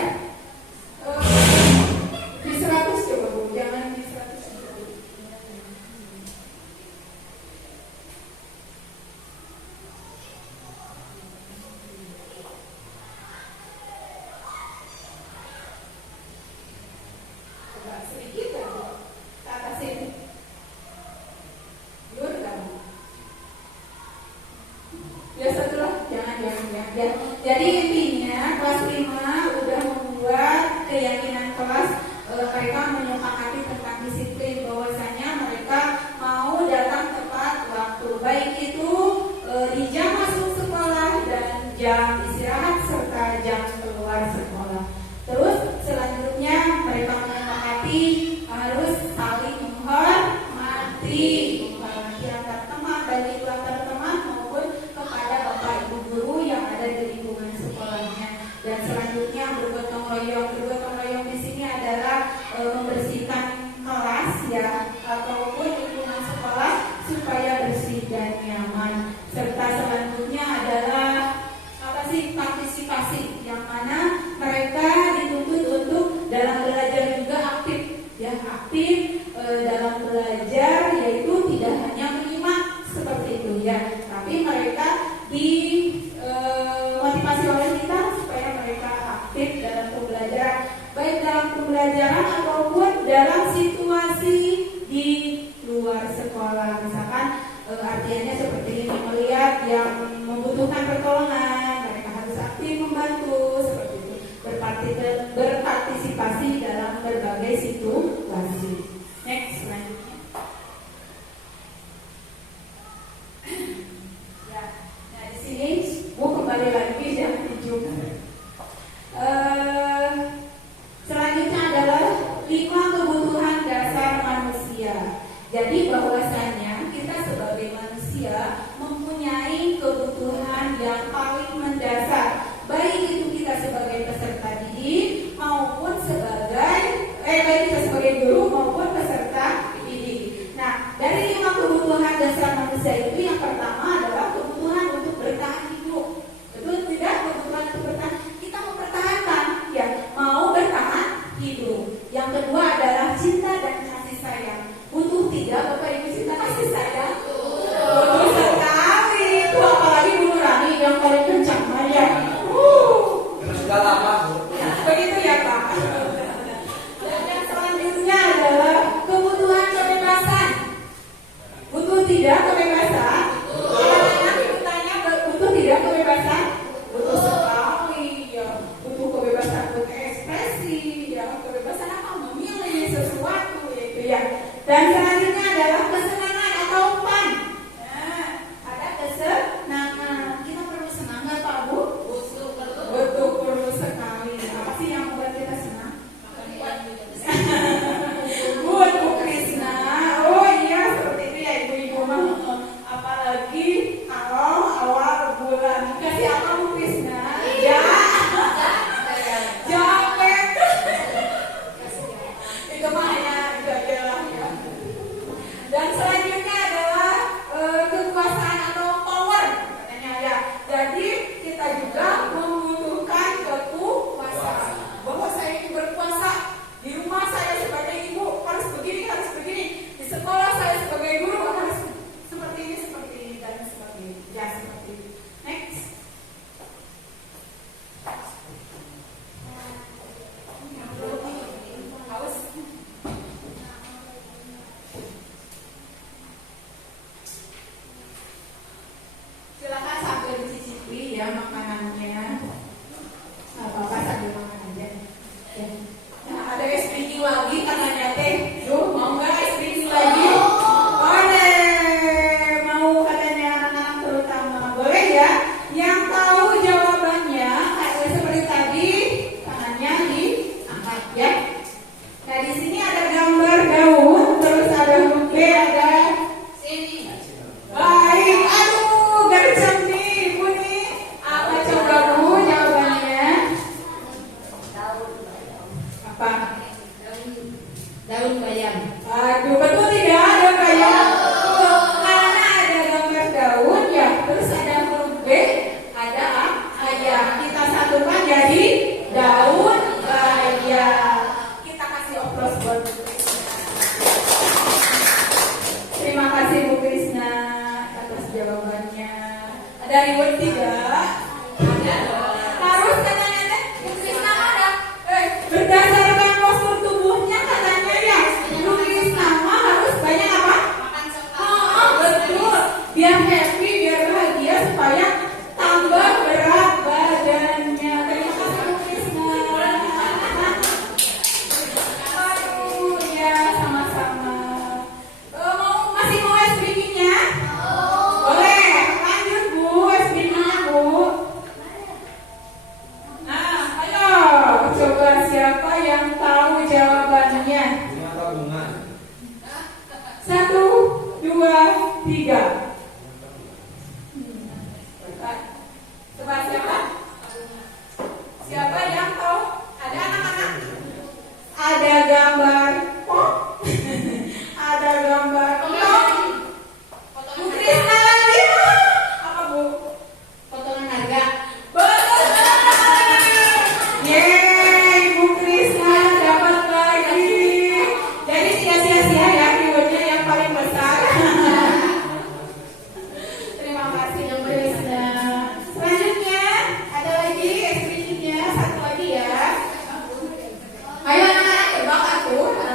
sedikit lagi ke atas sini. Yur kamu. Ya setelah jangan. Jadi intinya kelas 5 udah membuat keyakinan kelas, mereka menyepakati tentang disiplin, bahwasanya mereka mau datang tepat waktu, baik itu di jam masuk sekolah dan jam istirahat serta jam keluar sekolah. Terus selanjutnya mereka menyepakati harus saling menghormati antar teman, baik itu antar teman maupun kepada bapak ibu guru yang ada di lingkungan sekolahnya. Dan selanjutnya bergotong royong di sini adalah membersihkan kelas ya ataupun lingkungan sekolah supaya bersih dan nyaman. Serta selanjutnya adalah partisipasi, yang mana mereka dituntut untuk dalam belajar juga aktif dalam belajar, yaitu tidak hanya menyimak seperti itu ya, tapi mereka dimotivasi oleh kita supaya mereka aktif dalam pembelajaran, baik dalam pembelajaran ataupun dalam situasi di luar sekolah. Misalkan artinya seperti ini, melihat yang membutuhkan pertolongan, mereka harus aktif membantu seperti itu, berpartisipasi dalam berbagai situasi. Next, selanjutnya. Ya, nah di sini Bu kembali lagi yang tujuh. Selanjutnya adalah 5 kebutuhan dasar manusia. Jadi bahwasanya kita sebagai manusia mempunyai kebutuhan yang paling mendasar, baik itu kita sebagai peserta didik maupun baik kita sebagai guru maupun peserta didik. Nah, dari 5 kebutuhan dasar manusia itu yang pertama adalah kebutuhan untuk bertahan hidup. Betul tidak? Kebutuhan untuk bertahan, kita mempertahankan ya, mau bertahan hidup. Yang kedua adalah cinta dan kasih sayang. Butuh tidak Bapak Ibu cinta kasih sayang? Butuh sekali. Itu apalagi Bu Nurani yang paling kencang ya. Begitu ya Pak. Dan yang selanjutnya adalah kebutuhan kebebasan. Butuh tidak kebebasan? Nanti bertanya butuh tidak kebebasan? Butuh sekali ya. Butuh kebebasan berekspresi ya, kebebasan apa memilih sesuatu itu ya. Dan selanjutnya adalah kesenangan atau fun. Nah, ada kesenangan. Kita perlu senang nggak Pak Bu? Betul, perlu sekali. Apa sih yang membuat kita senang? Bu Krisna. Oh iya, seperti itu ya ibu-ibu mah. Apalagi kalau awal bulan. Kasih apa Bu Krisna? Jaket. Itu mah hanya jalan ya. Dan selanjutnya adalah kekuasaan atau power katanya ya. Jadi kita juga membutuhkan kekuasaan. Bahwa saya ini berkuasa. Di rumah saya sebagai ibu harus begini. Di sekolah saya sebagai guru harus seperti ini dan seperti ini. Ya seperti ini. Next. Haus. Silakan sambil dicicipi ya makanannya. Apa-apa sambil makan aja. Ya. Nah, ada es krim lagi katanya teh. Duh, mau nggak es krim lagi? Boleh. Mau katanya anak-anak terutama. Boleh ya. Yang tahu jawabannya seperti tadi, tangannya diangkat ya. Nah, di sini ada gambar daun, terus ada huruf B, ada sini. Baik, aduh, gercep nih, Ibu nih. Apa coba Bu jawabannya? Apa? Daun bayam. Aduh, betul tidak ada bayam? Karena ada gambar daun ya, terus ada huruf B, ada ayam. Kita satukan jadi daun bayam. Kita kasih oplos buat Bu Krisna. Terima kasih Bu Krisna atas jawabannya. Ada reward tidak? Ada dong. Harus katanya Bu Krisna ada. Berdasarkan postur tubuhnya katanya ya.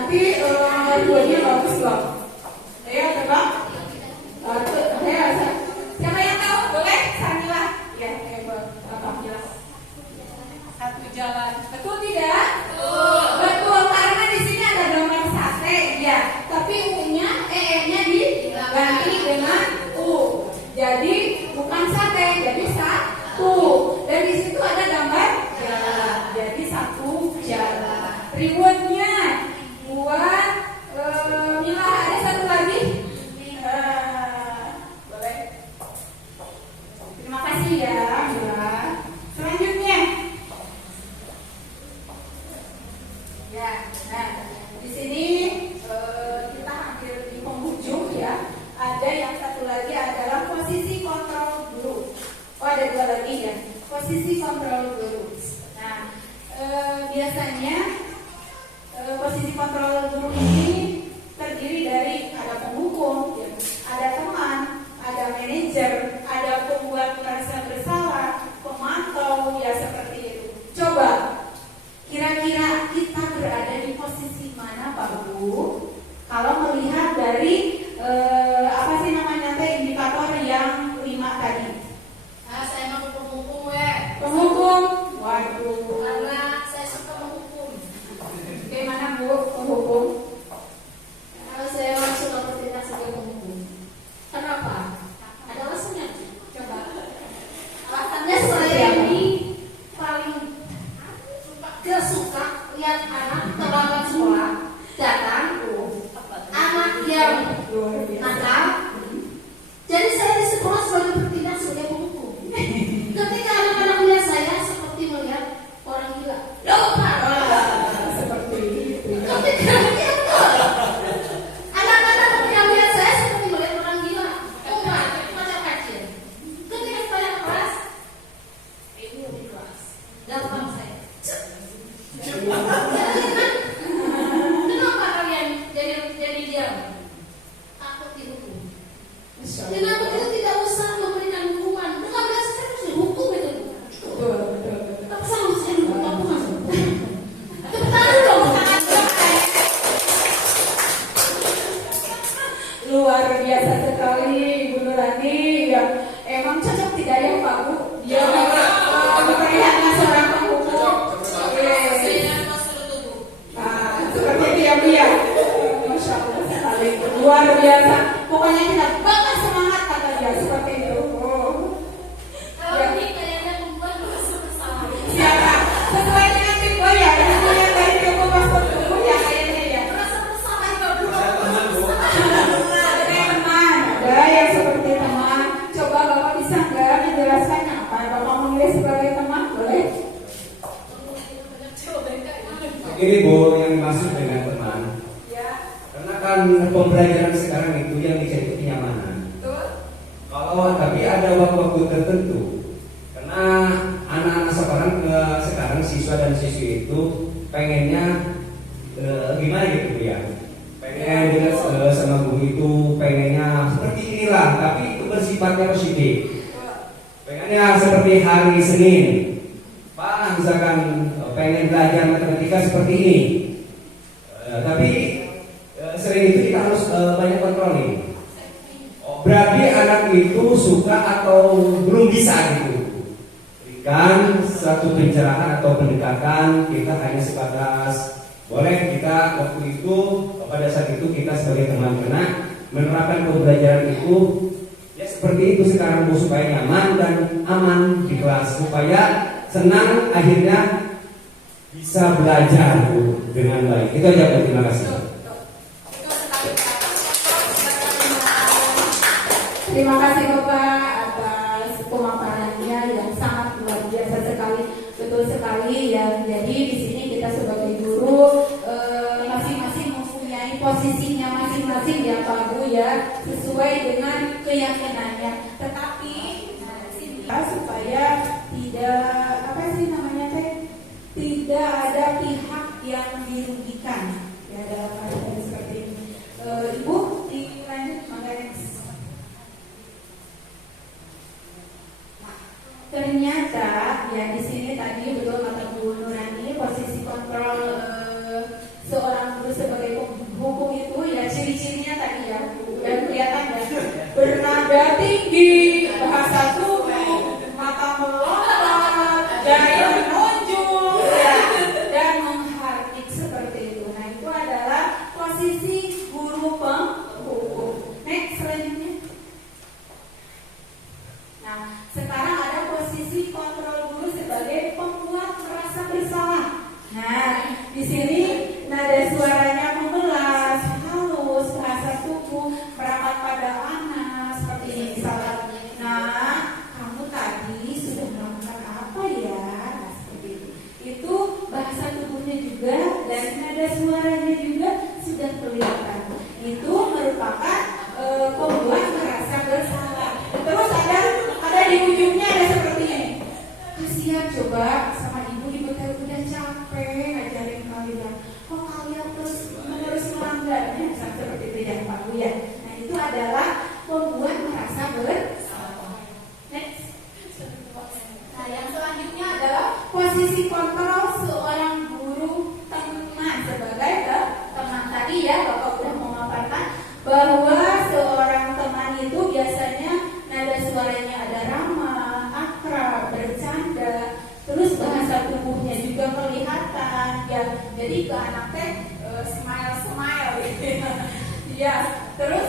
nanti duanya bagus loh. Ayo coba. Siapa yang tahu? Boleh? Sarila. Ya, Bapak jelas. Satu jalan. Betul tidak? Betul, karena di sini ada gambar sate, ya. Tapi U-nya, E-nya diganti dengan U. Jadi bukan sate, jadi satu. Dan di situ ada gambar jalan. Jadi satu jalan. Rewardnya buat Mila, ada satu lagi. Boleh. Terima kasih ya, Mila. Selanjutnya. Ya, nah di sini kita hampir di penghujung ya. Ada yang satu lagi adalah posisi kontrol guru. Oh, ada dua lagi ya. Posisi kontrol guru. Nah, biasanya posisi kontrol guru ini terdiri dari ada penghukum, ya, ada teman, ada manajer, ada pembuat merasa bersalah, pemantau, ya seperti itu. Coba. Kira-kira kita berada di posisi mana, Pak Bu? Kalau melihat dari apa sih namanya teh indikator yang 5 tadi? Saya mau penghukum ya. Penghukum. Waduh. Karena saya suka menghukum. Bagaimana Bu penghukum? Saya suka bertindak sebagai penghukum. Kenapa? Ada alasannya. Coba. Alasannya saya ini paling gak suka lihat anak terlambat sekolah datang anak yang nakal. Jadi saya di sekolah selalu bertindak sebagai penghukum. Ketika anak-anak melihat saya seperti melihat orang gila. Seperti itu. Ketika anak-anak yang melihat saya seperti melihat orang gila. Macam kecil. Ketika saya kelas, ibu di kelas datang saya. Kenapa kalian jadi diam? Takut dihukum. Kenapa kita tidak usah memberikan hukuman? Dengan biasa saya harus dihukum itu. Tapi sama saya dihukum apa masuk? Kebetulan dong. Luar biasa sekali Ibu Nurani yang emang cocok tidak ya Pak Bu? Dia memperlihatkan seorang penghukum. Seperti dia. Masya Allah sekali. Luar biasa. Pokoknya kita bakal semangat kata dia seperti itu. Kalau ini kayaknya membuat merasa bersalah. Siapa? Sesuai dengan tipe ya. Itu yang dari tipe paspor dulu ya kayaknya ya. Merasa bersalah juga belum. Teman, ada yang seperti teman. Coba Bapak bisa nggak menjelaskan apa Bapak memilih sebagai teman? Boleh? Ini Bu yang dimaksud dengan teman. Ya, Karena kan pembelajaran sekarang itu yang dicari kenyamanan. betul. Tapi ada waktu-waktu tertentu. Karena anak-anak sekarang siswa dan siswi itu pengennya gimana gitu ya. Pengen dengan sama guru itu pengennya seperti inilah, tapi itu bersifatnya positif. Pengennya seperti hari Senin, Pak misalkan pengen belajar matematika seperti ini, tapi sering itu kita harus banyak kontrolin. Berarti anak itu suka atau belum bisa gitu. Berikan satu pencerahan atau pendekatan, kita hanya sebatas boleh kita waktu itu pada saat itu kita sebagai teman karena menerapkan pembelajaran itu ya seperti itu sekarang Bu supaya nyaman dan aman di kelas supaya senang akhirnya bisa belajar Bu dengan baik. Itu aja Bu, terima kasih. Terima kasih Bapak atas pemaparannya yang sangat luar biasa sekali, betul sekali ya. Jadi di sini kita sebagai guru masing-masing mempunyai posisinya masing-masing ya Pak Bu ya, sesuai dengan keyakinannya. Tetapi supaya tidak apa sih namanya teh, tidak ada pihak yang dirugikan ya dalam hal seperti ini. Ibu dilanjut mengenai ternyata ya di sini tadi betul kata Bu Nurani posisi kontrol seorang guru sebagai di sini nada suaranya memelas, halus, bahasa tubuh, merapat pada anak seperti ini misalnya. Nah, kamu tadi sudah melakukan apa ya? Nah, seperti itu. Itu bahasa tubuhnya juga dan nada suaranya juga sudah kelihatan. Itu merupakan pembuat merasa bersalah. Terus ada di ujungnya ada seperti ini. Kasihan coba sama ibu teh udah capek ngajarin kalian. Kok kalian terus melanggarnya seperti itu ya Pak Bu ya. Nah itu adalah pembuat merasa bersalah. Next. Nah yang selanjutnya adalah posisi kontrol seorang guru teman sebagai teman tadi ya Bapak udah memaparkan bahwa seorang teman itu biasanya nada suaranya ada ramah, akrab, bercanda, terus bahasa tubuhnya juga kelihatan ya. Jadi ke anak teh smile gitu ya. Terus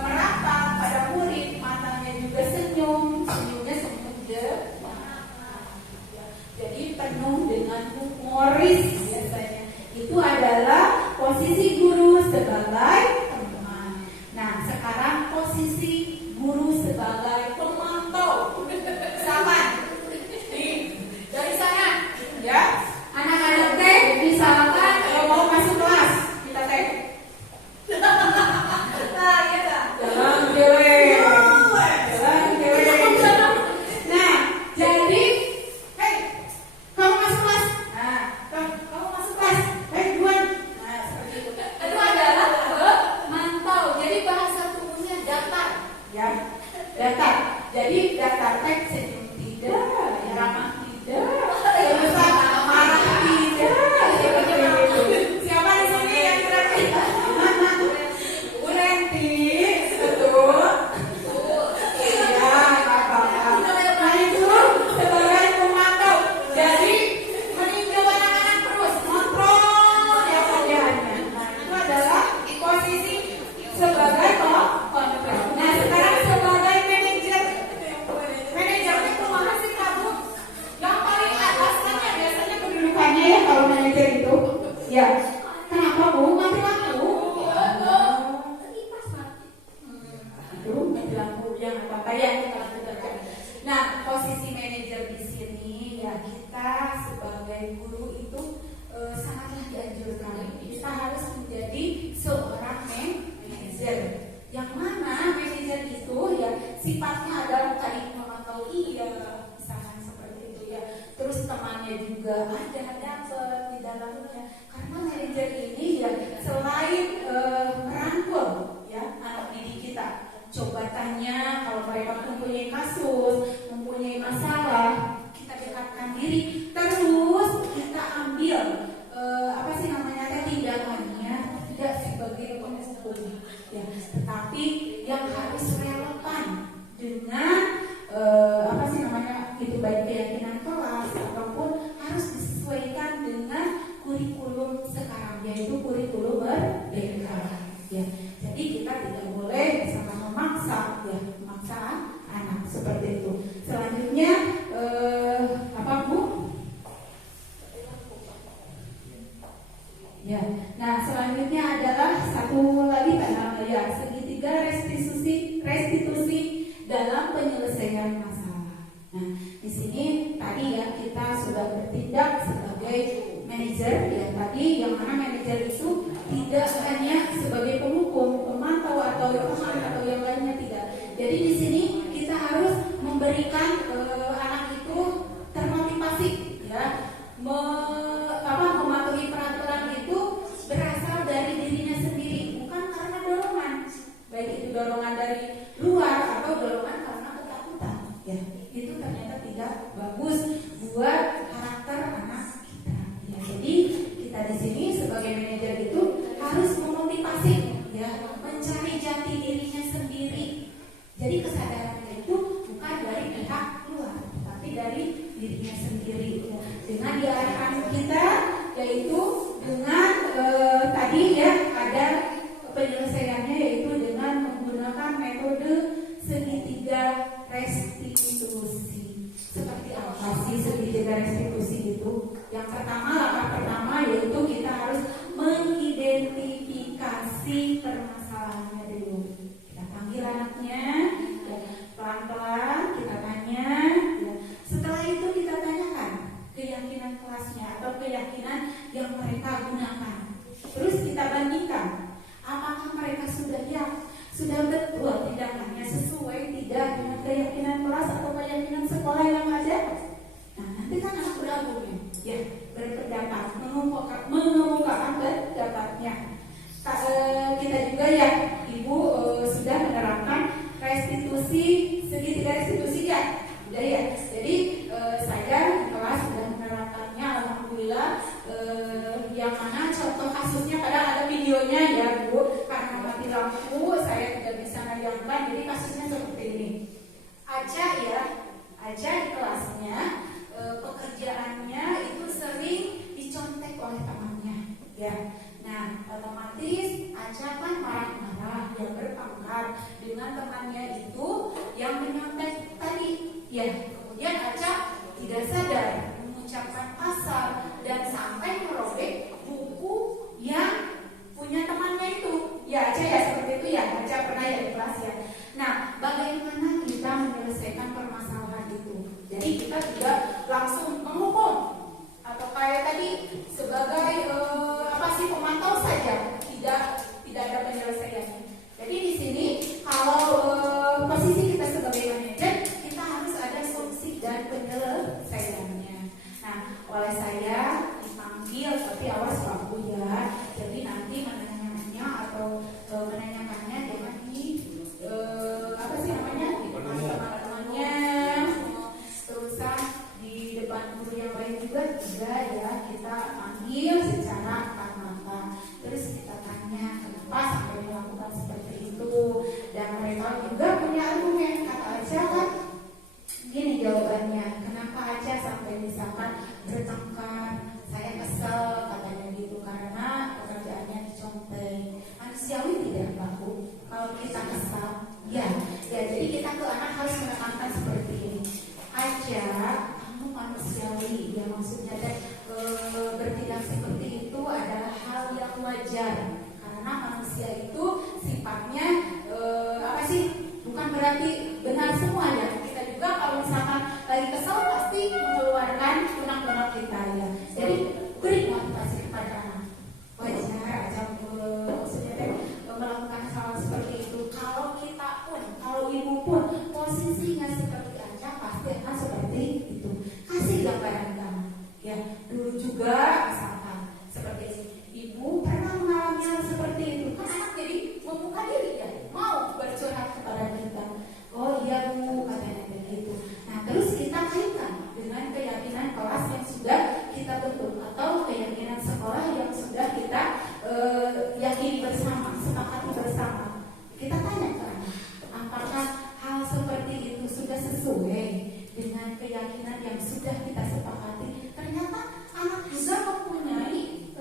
merapat pada murid, matanya juga senyumnya semut jadi penuh dengan humoris biasanya. Itu adalah posisi guru sebagai teman. Nah, sekarang posisi guru sebagai pemantau. Sama. Dari sana, ya. Anak-anak teh misalkan mau masuk kelas, kita teh. Nah, iya dah. Jalan geleng. Nah, jadi kamu masuk kelas. Nah, kamu masuk kelas. Duluan. Nah, seperti itu. Itu adalah mantau. Jadi bahasa tubuhnya datar, ya. Datar. Jadi datar teh senyum tidak, ramah tidak, terus marah tidak. Seperti itu. Siapa di sini yang kira-kira? Bu Renti, betul. Iya, Bapak. Nah itu sebagai pemantau. Jadi meninjau anak-anak terus, kontrol ya kerjaannya. Nah itu adalah posisi sebagai kontrol. Nah sekarang sebagai manajer. Manajer itu mana sih kamu? Yang paling atas kan ya biasanya kedudukannya ya kalau manajer itu. Ya. Kenapa Bu? Mati lampu. Aduh, mati lampu yang apa ya kita lakukan. Nah, posisi manajer di sini ya kita sebagai guru itu sangatlah dianjurkan. Kita harus menjadi seorang manajer. Yang mana manajer itu ya sifatnya adalah tadi memantau misalkan seperti itu ya. Terus temannya juga ada dapat di dalamnya. Karena manajer ini ya selain merangkul ya anak didik kita. Coba tanya kalau mereka mempunyai kasus, mempunyai masalah, kita dekatkan diri. Terus kita ambil tindakannya tidak sebagai penghukum ya, tetapi yang harus relevan dengan itu baik keyakinan kelas ataupun harus disesuaikan dengan kurikulum sekarang, yaitu kurikulum merdeka ya. Jadi kita tidak boleh misalkan memaksa anak seperti itu. Selanjutnya Bu? Ya. Nah, selanjutnya adalah satu lagi segitiga restitusi dalam penyelesaian masalah. Nah, di sini tadi ya kita sudah bertindak sebagai manajer ya, tadi yang mana manajer itu tidak hanya sebagai penghukum, pemantau atau teman atau yang lainnya, tidak. Jadi di sini kita harus memberikan anak itu termotivasi ya, mematuhi peraturan itu berasal dari dirinya sendiri, bukan karena dorongan, baik itu dorongan dari luar atau dorongan karena ketakutan ya. Itu ternyata tidak bagus buat karakter anak kita ya. Jadi kita di sini sebagai manajer itu harus memotivasi ya, mencari jati dirinya sendiri. Jadi kesadarannya itu bukan dari pihak luar, tapi dari dirinya sendiri ya. Dengan diarahkan kita, yaitu dengan tadi ya ada penyelesaiannya, yaitu dengan menggunakan metode segitiga restitusi. Seperti apa sih segitiga restitusi itu? Yang pertama, langkah pertama yaitu kita bandingkan. Apakah mereka sudah betul tindakannya sesuai tidak dengan keyakinan kelas atau keyakinan sekolah yang ada? Nah, nanti kan anak beragam ya, berpendapat, mengemukakan pendapatnya. Kita juga ya, Ibu sudah menerapkan restitusi segitiga restitusi ya, udah ya. Jadi saya di kelas sudah menerapkannya, alhamdulillah. Yang mana contoh kasusnya kadang ada videonya ya Bu, karena mati lampu saya tidak bisa nayangkan. Jadi kasusnya seperti ini. Aja di kelasnya pekerjaannya itu sering dicontek oleh temannya ya. Nah, otomatis Aca kan marah-marah, yang bertengkar dengan temannya itu yang menyontek tadi ya. Kemudian Aca tidak sadar mengucapkan kasar dan sampai merobek buku yang punya temannya itu. Ya Aca ya seperti itu ya, Aca pernah ya di kelas ya. Nah, bagaimana kita menyelesaikan permasalahan itu? Jadi kita tidak langsung menghukum atau kayak tadi sebagai pemantau saja, tidak ada penyelesaiannya. Jadi di sini kalau posisi kita sebagai manajer, kita harus ada solusi dan penyelesaiannya. Nah, oleh saya dipanggil, tapi awas Pak Bu ya. Jadi nanti menanya-nanya atau menanyakannya jangan di di depan teman-temannya, terusan di depan guru yang lain juga tidak ya. Kita panggil secara mata-mata, terus kita tanya kenapa sampai melakukan seperti itu, dan mereka juga punya argumen. Kata Aca kan gini jawabannya, kenapa Aca sampai misalkan bertengkar, saya kesel katanya gitu karena pekerjaannya dicontek. Manusiawi tidak Pak Bu? Kalau kita kesal ya jadi kita ke anak harus menekankan seperti ini. Aca, kamu manusiawi ya, maksudnya bertindak seperti itu adalah hal yang wajar karena manusia itu sifatnya bukan berarti benar semuanya. Kita juga kalau misalkan lagi kesal pasti mengeluarkan tunak-tunak kita ya. Jadi beri motivasi kepada anak. Wajar Aca maksudnya melakukan hal seperti itu. Kalau kita pun, kalau ibu pun posisinya seperti Aca pasti akan seperti itu. Kasih gambaran kamu ya. Dulu juga misalkan seperti ibu pernah mengalami hal seperti itu, kan anak jadi membuka diri ya, mau bercurhat kepada kita. Oh iya Bu, katanya begitu. Nah terus kita kaitkan dengan keyakinan kelas yang sudah kita bentuk atau keyakinan sekolah yang sudah kita yakini bersama, sepakati bersama. Kita tanya ke anak, apakah hal seperti itu sudah sesuai dengan keyakinan yang sudah kita sepakati? Ternyata anak juga mempunyai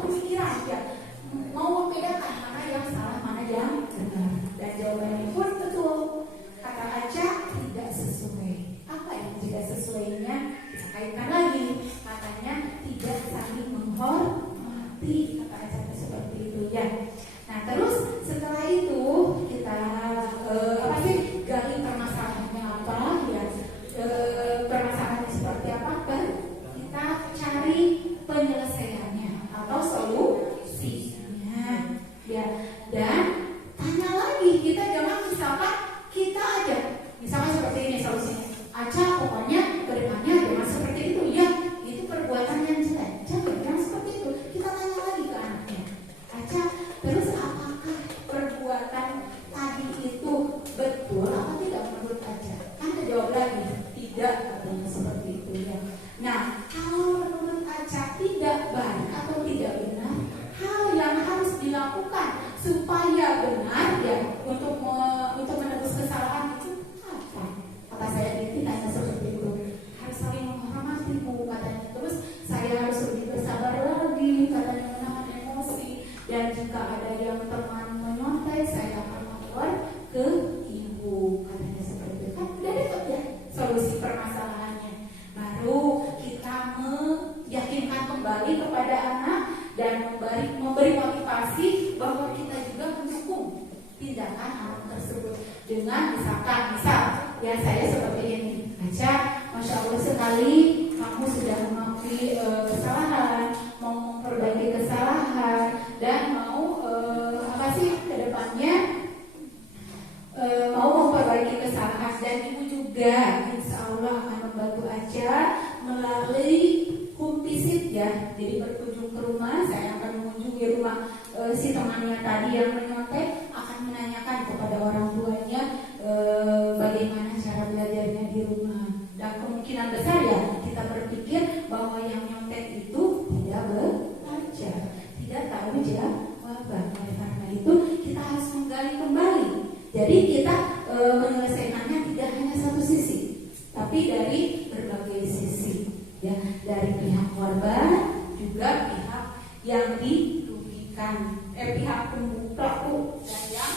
pemikiran ya, mau membedakan mana yang salah, mana yang benar. Dan jawabannya pun betul. Kata Aca tidak sesuai. Apa yang tidak sesuainya? Kita kaitkan lagi. Katanya tidak saling menghormati. Kata Aca seperti itu ya. Nah terus setelah itu kita gali permasalahannya apa ya, permasalahannya seperti apa, kita cari penyelesaiannya atau solusinya ya. Dan tanya lagi, kita jangan misalkan kita aja misalkan seperti ini solusinya, Aca pokoknya kedepannya jangan seperti itu ya, itu perbuatan yang jelek, jangan seperti itu. Kita tanya lagi ke anaknya, Aca terus apakah perbuatan tadi itu betul atau tidak menurut Aca? Kan dijawab lagi tidak, katanya seperti itu ya. Nah kalau menurut Aca tidak baik atau tidak benar, hal yang harus dilakukan supaya benar ya untuk menebus kesalahan itu apa? Kata saya ditanya seperti itu, harus saling menghormati Bu, katanya. Terus saya harus lebih bersabar lagi, katanya, menahan emosi. Dan jika ada yang teman menyontek, saya akan lapor ke ibu, katanya seperti itu. Kan udah dapat ya solusi permasalahannya. Baru kita meyakinkan kembali kepada anak dan memberi motivasi bahwa kita juga mendukung tindakan anak tersebut dengan misal ya saya seperti ini, Aca, Masya Allah sekali kamu sudah mengakui kesalahan, mau memperbaiki kesalahan, Contohnya tadi yang menyontek akan menanyakan kepada orang tuanya bagaimana cara belajarnya di rumah. Dan kemungkinan besar ya kita berpikir bahwa yang nyontek itu tidak belajar, tidak tahu jawaban. Oleh karena itu kita harus menggali kembali. Jadi kita menyelesaikannya tidak hanya satu sisi, tapi dari berbagai sisi. Ya, dari pihak korban juga pihak yang dirugikan, pihak pelaku dan yang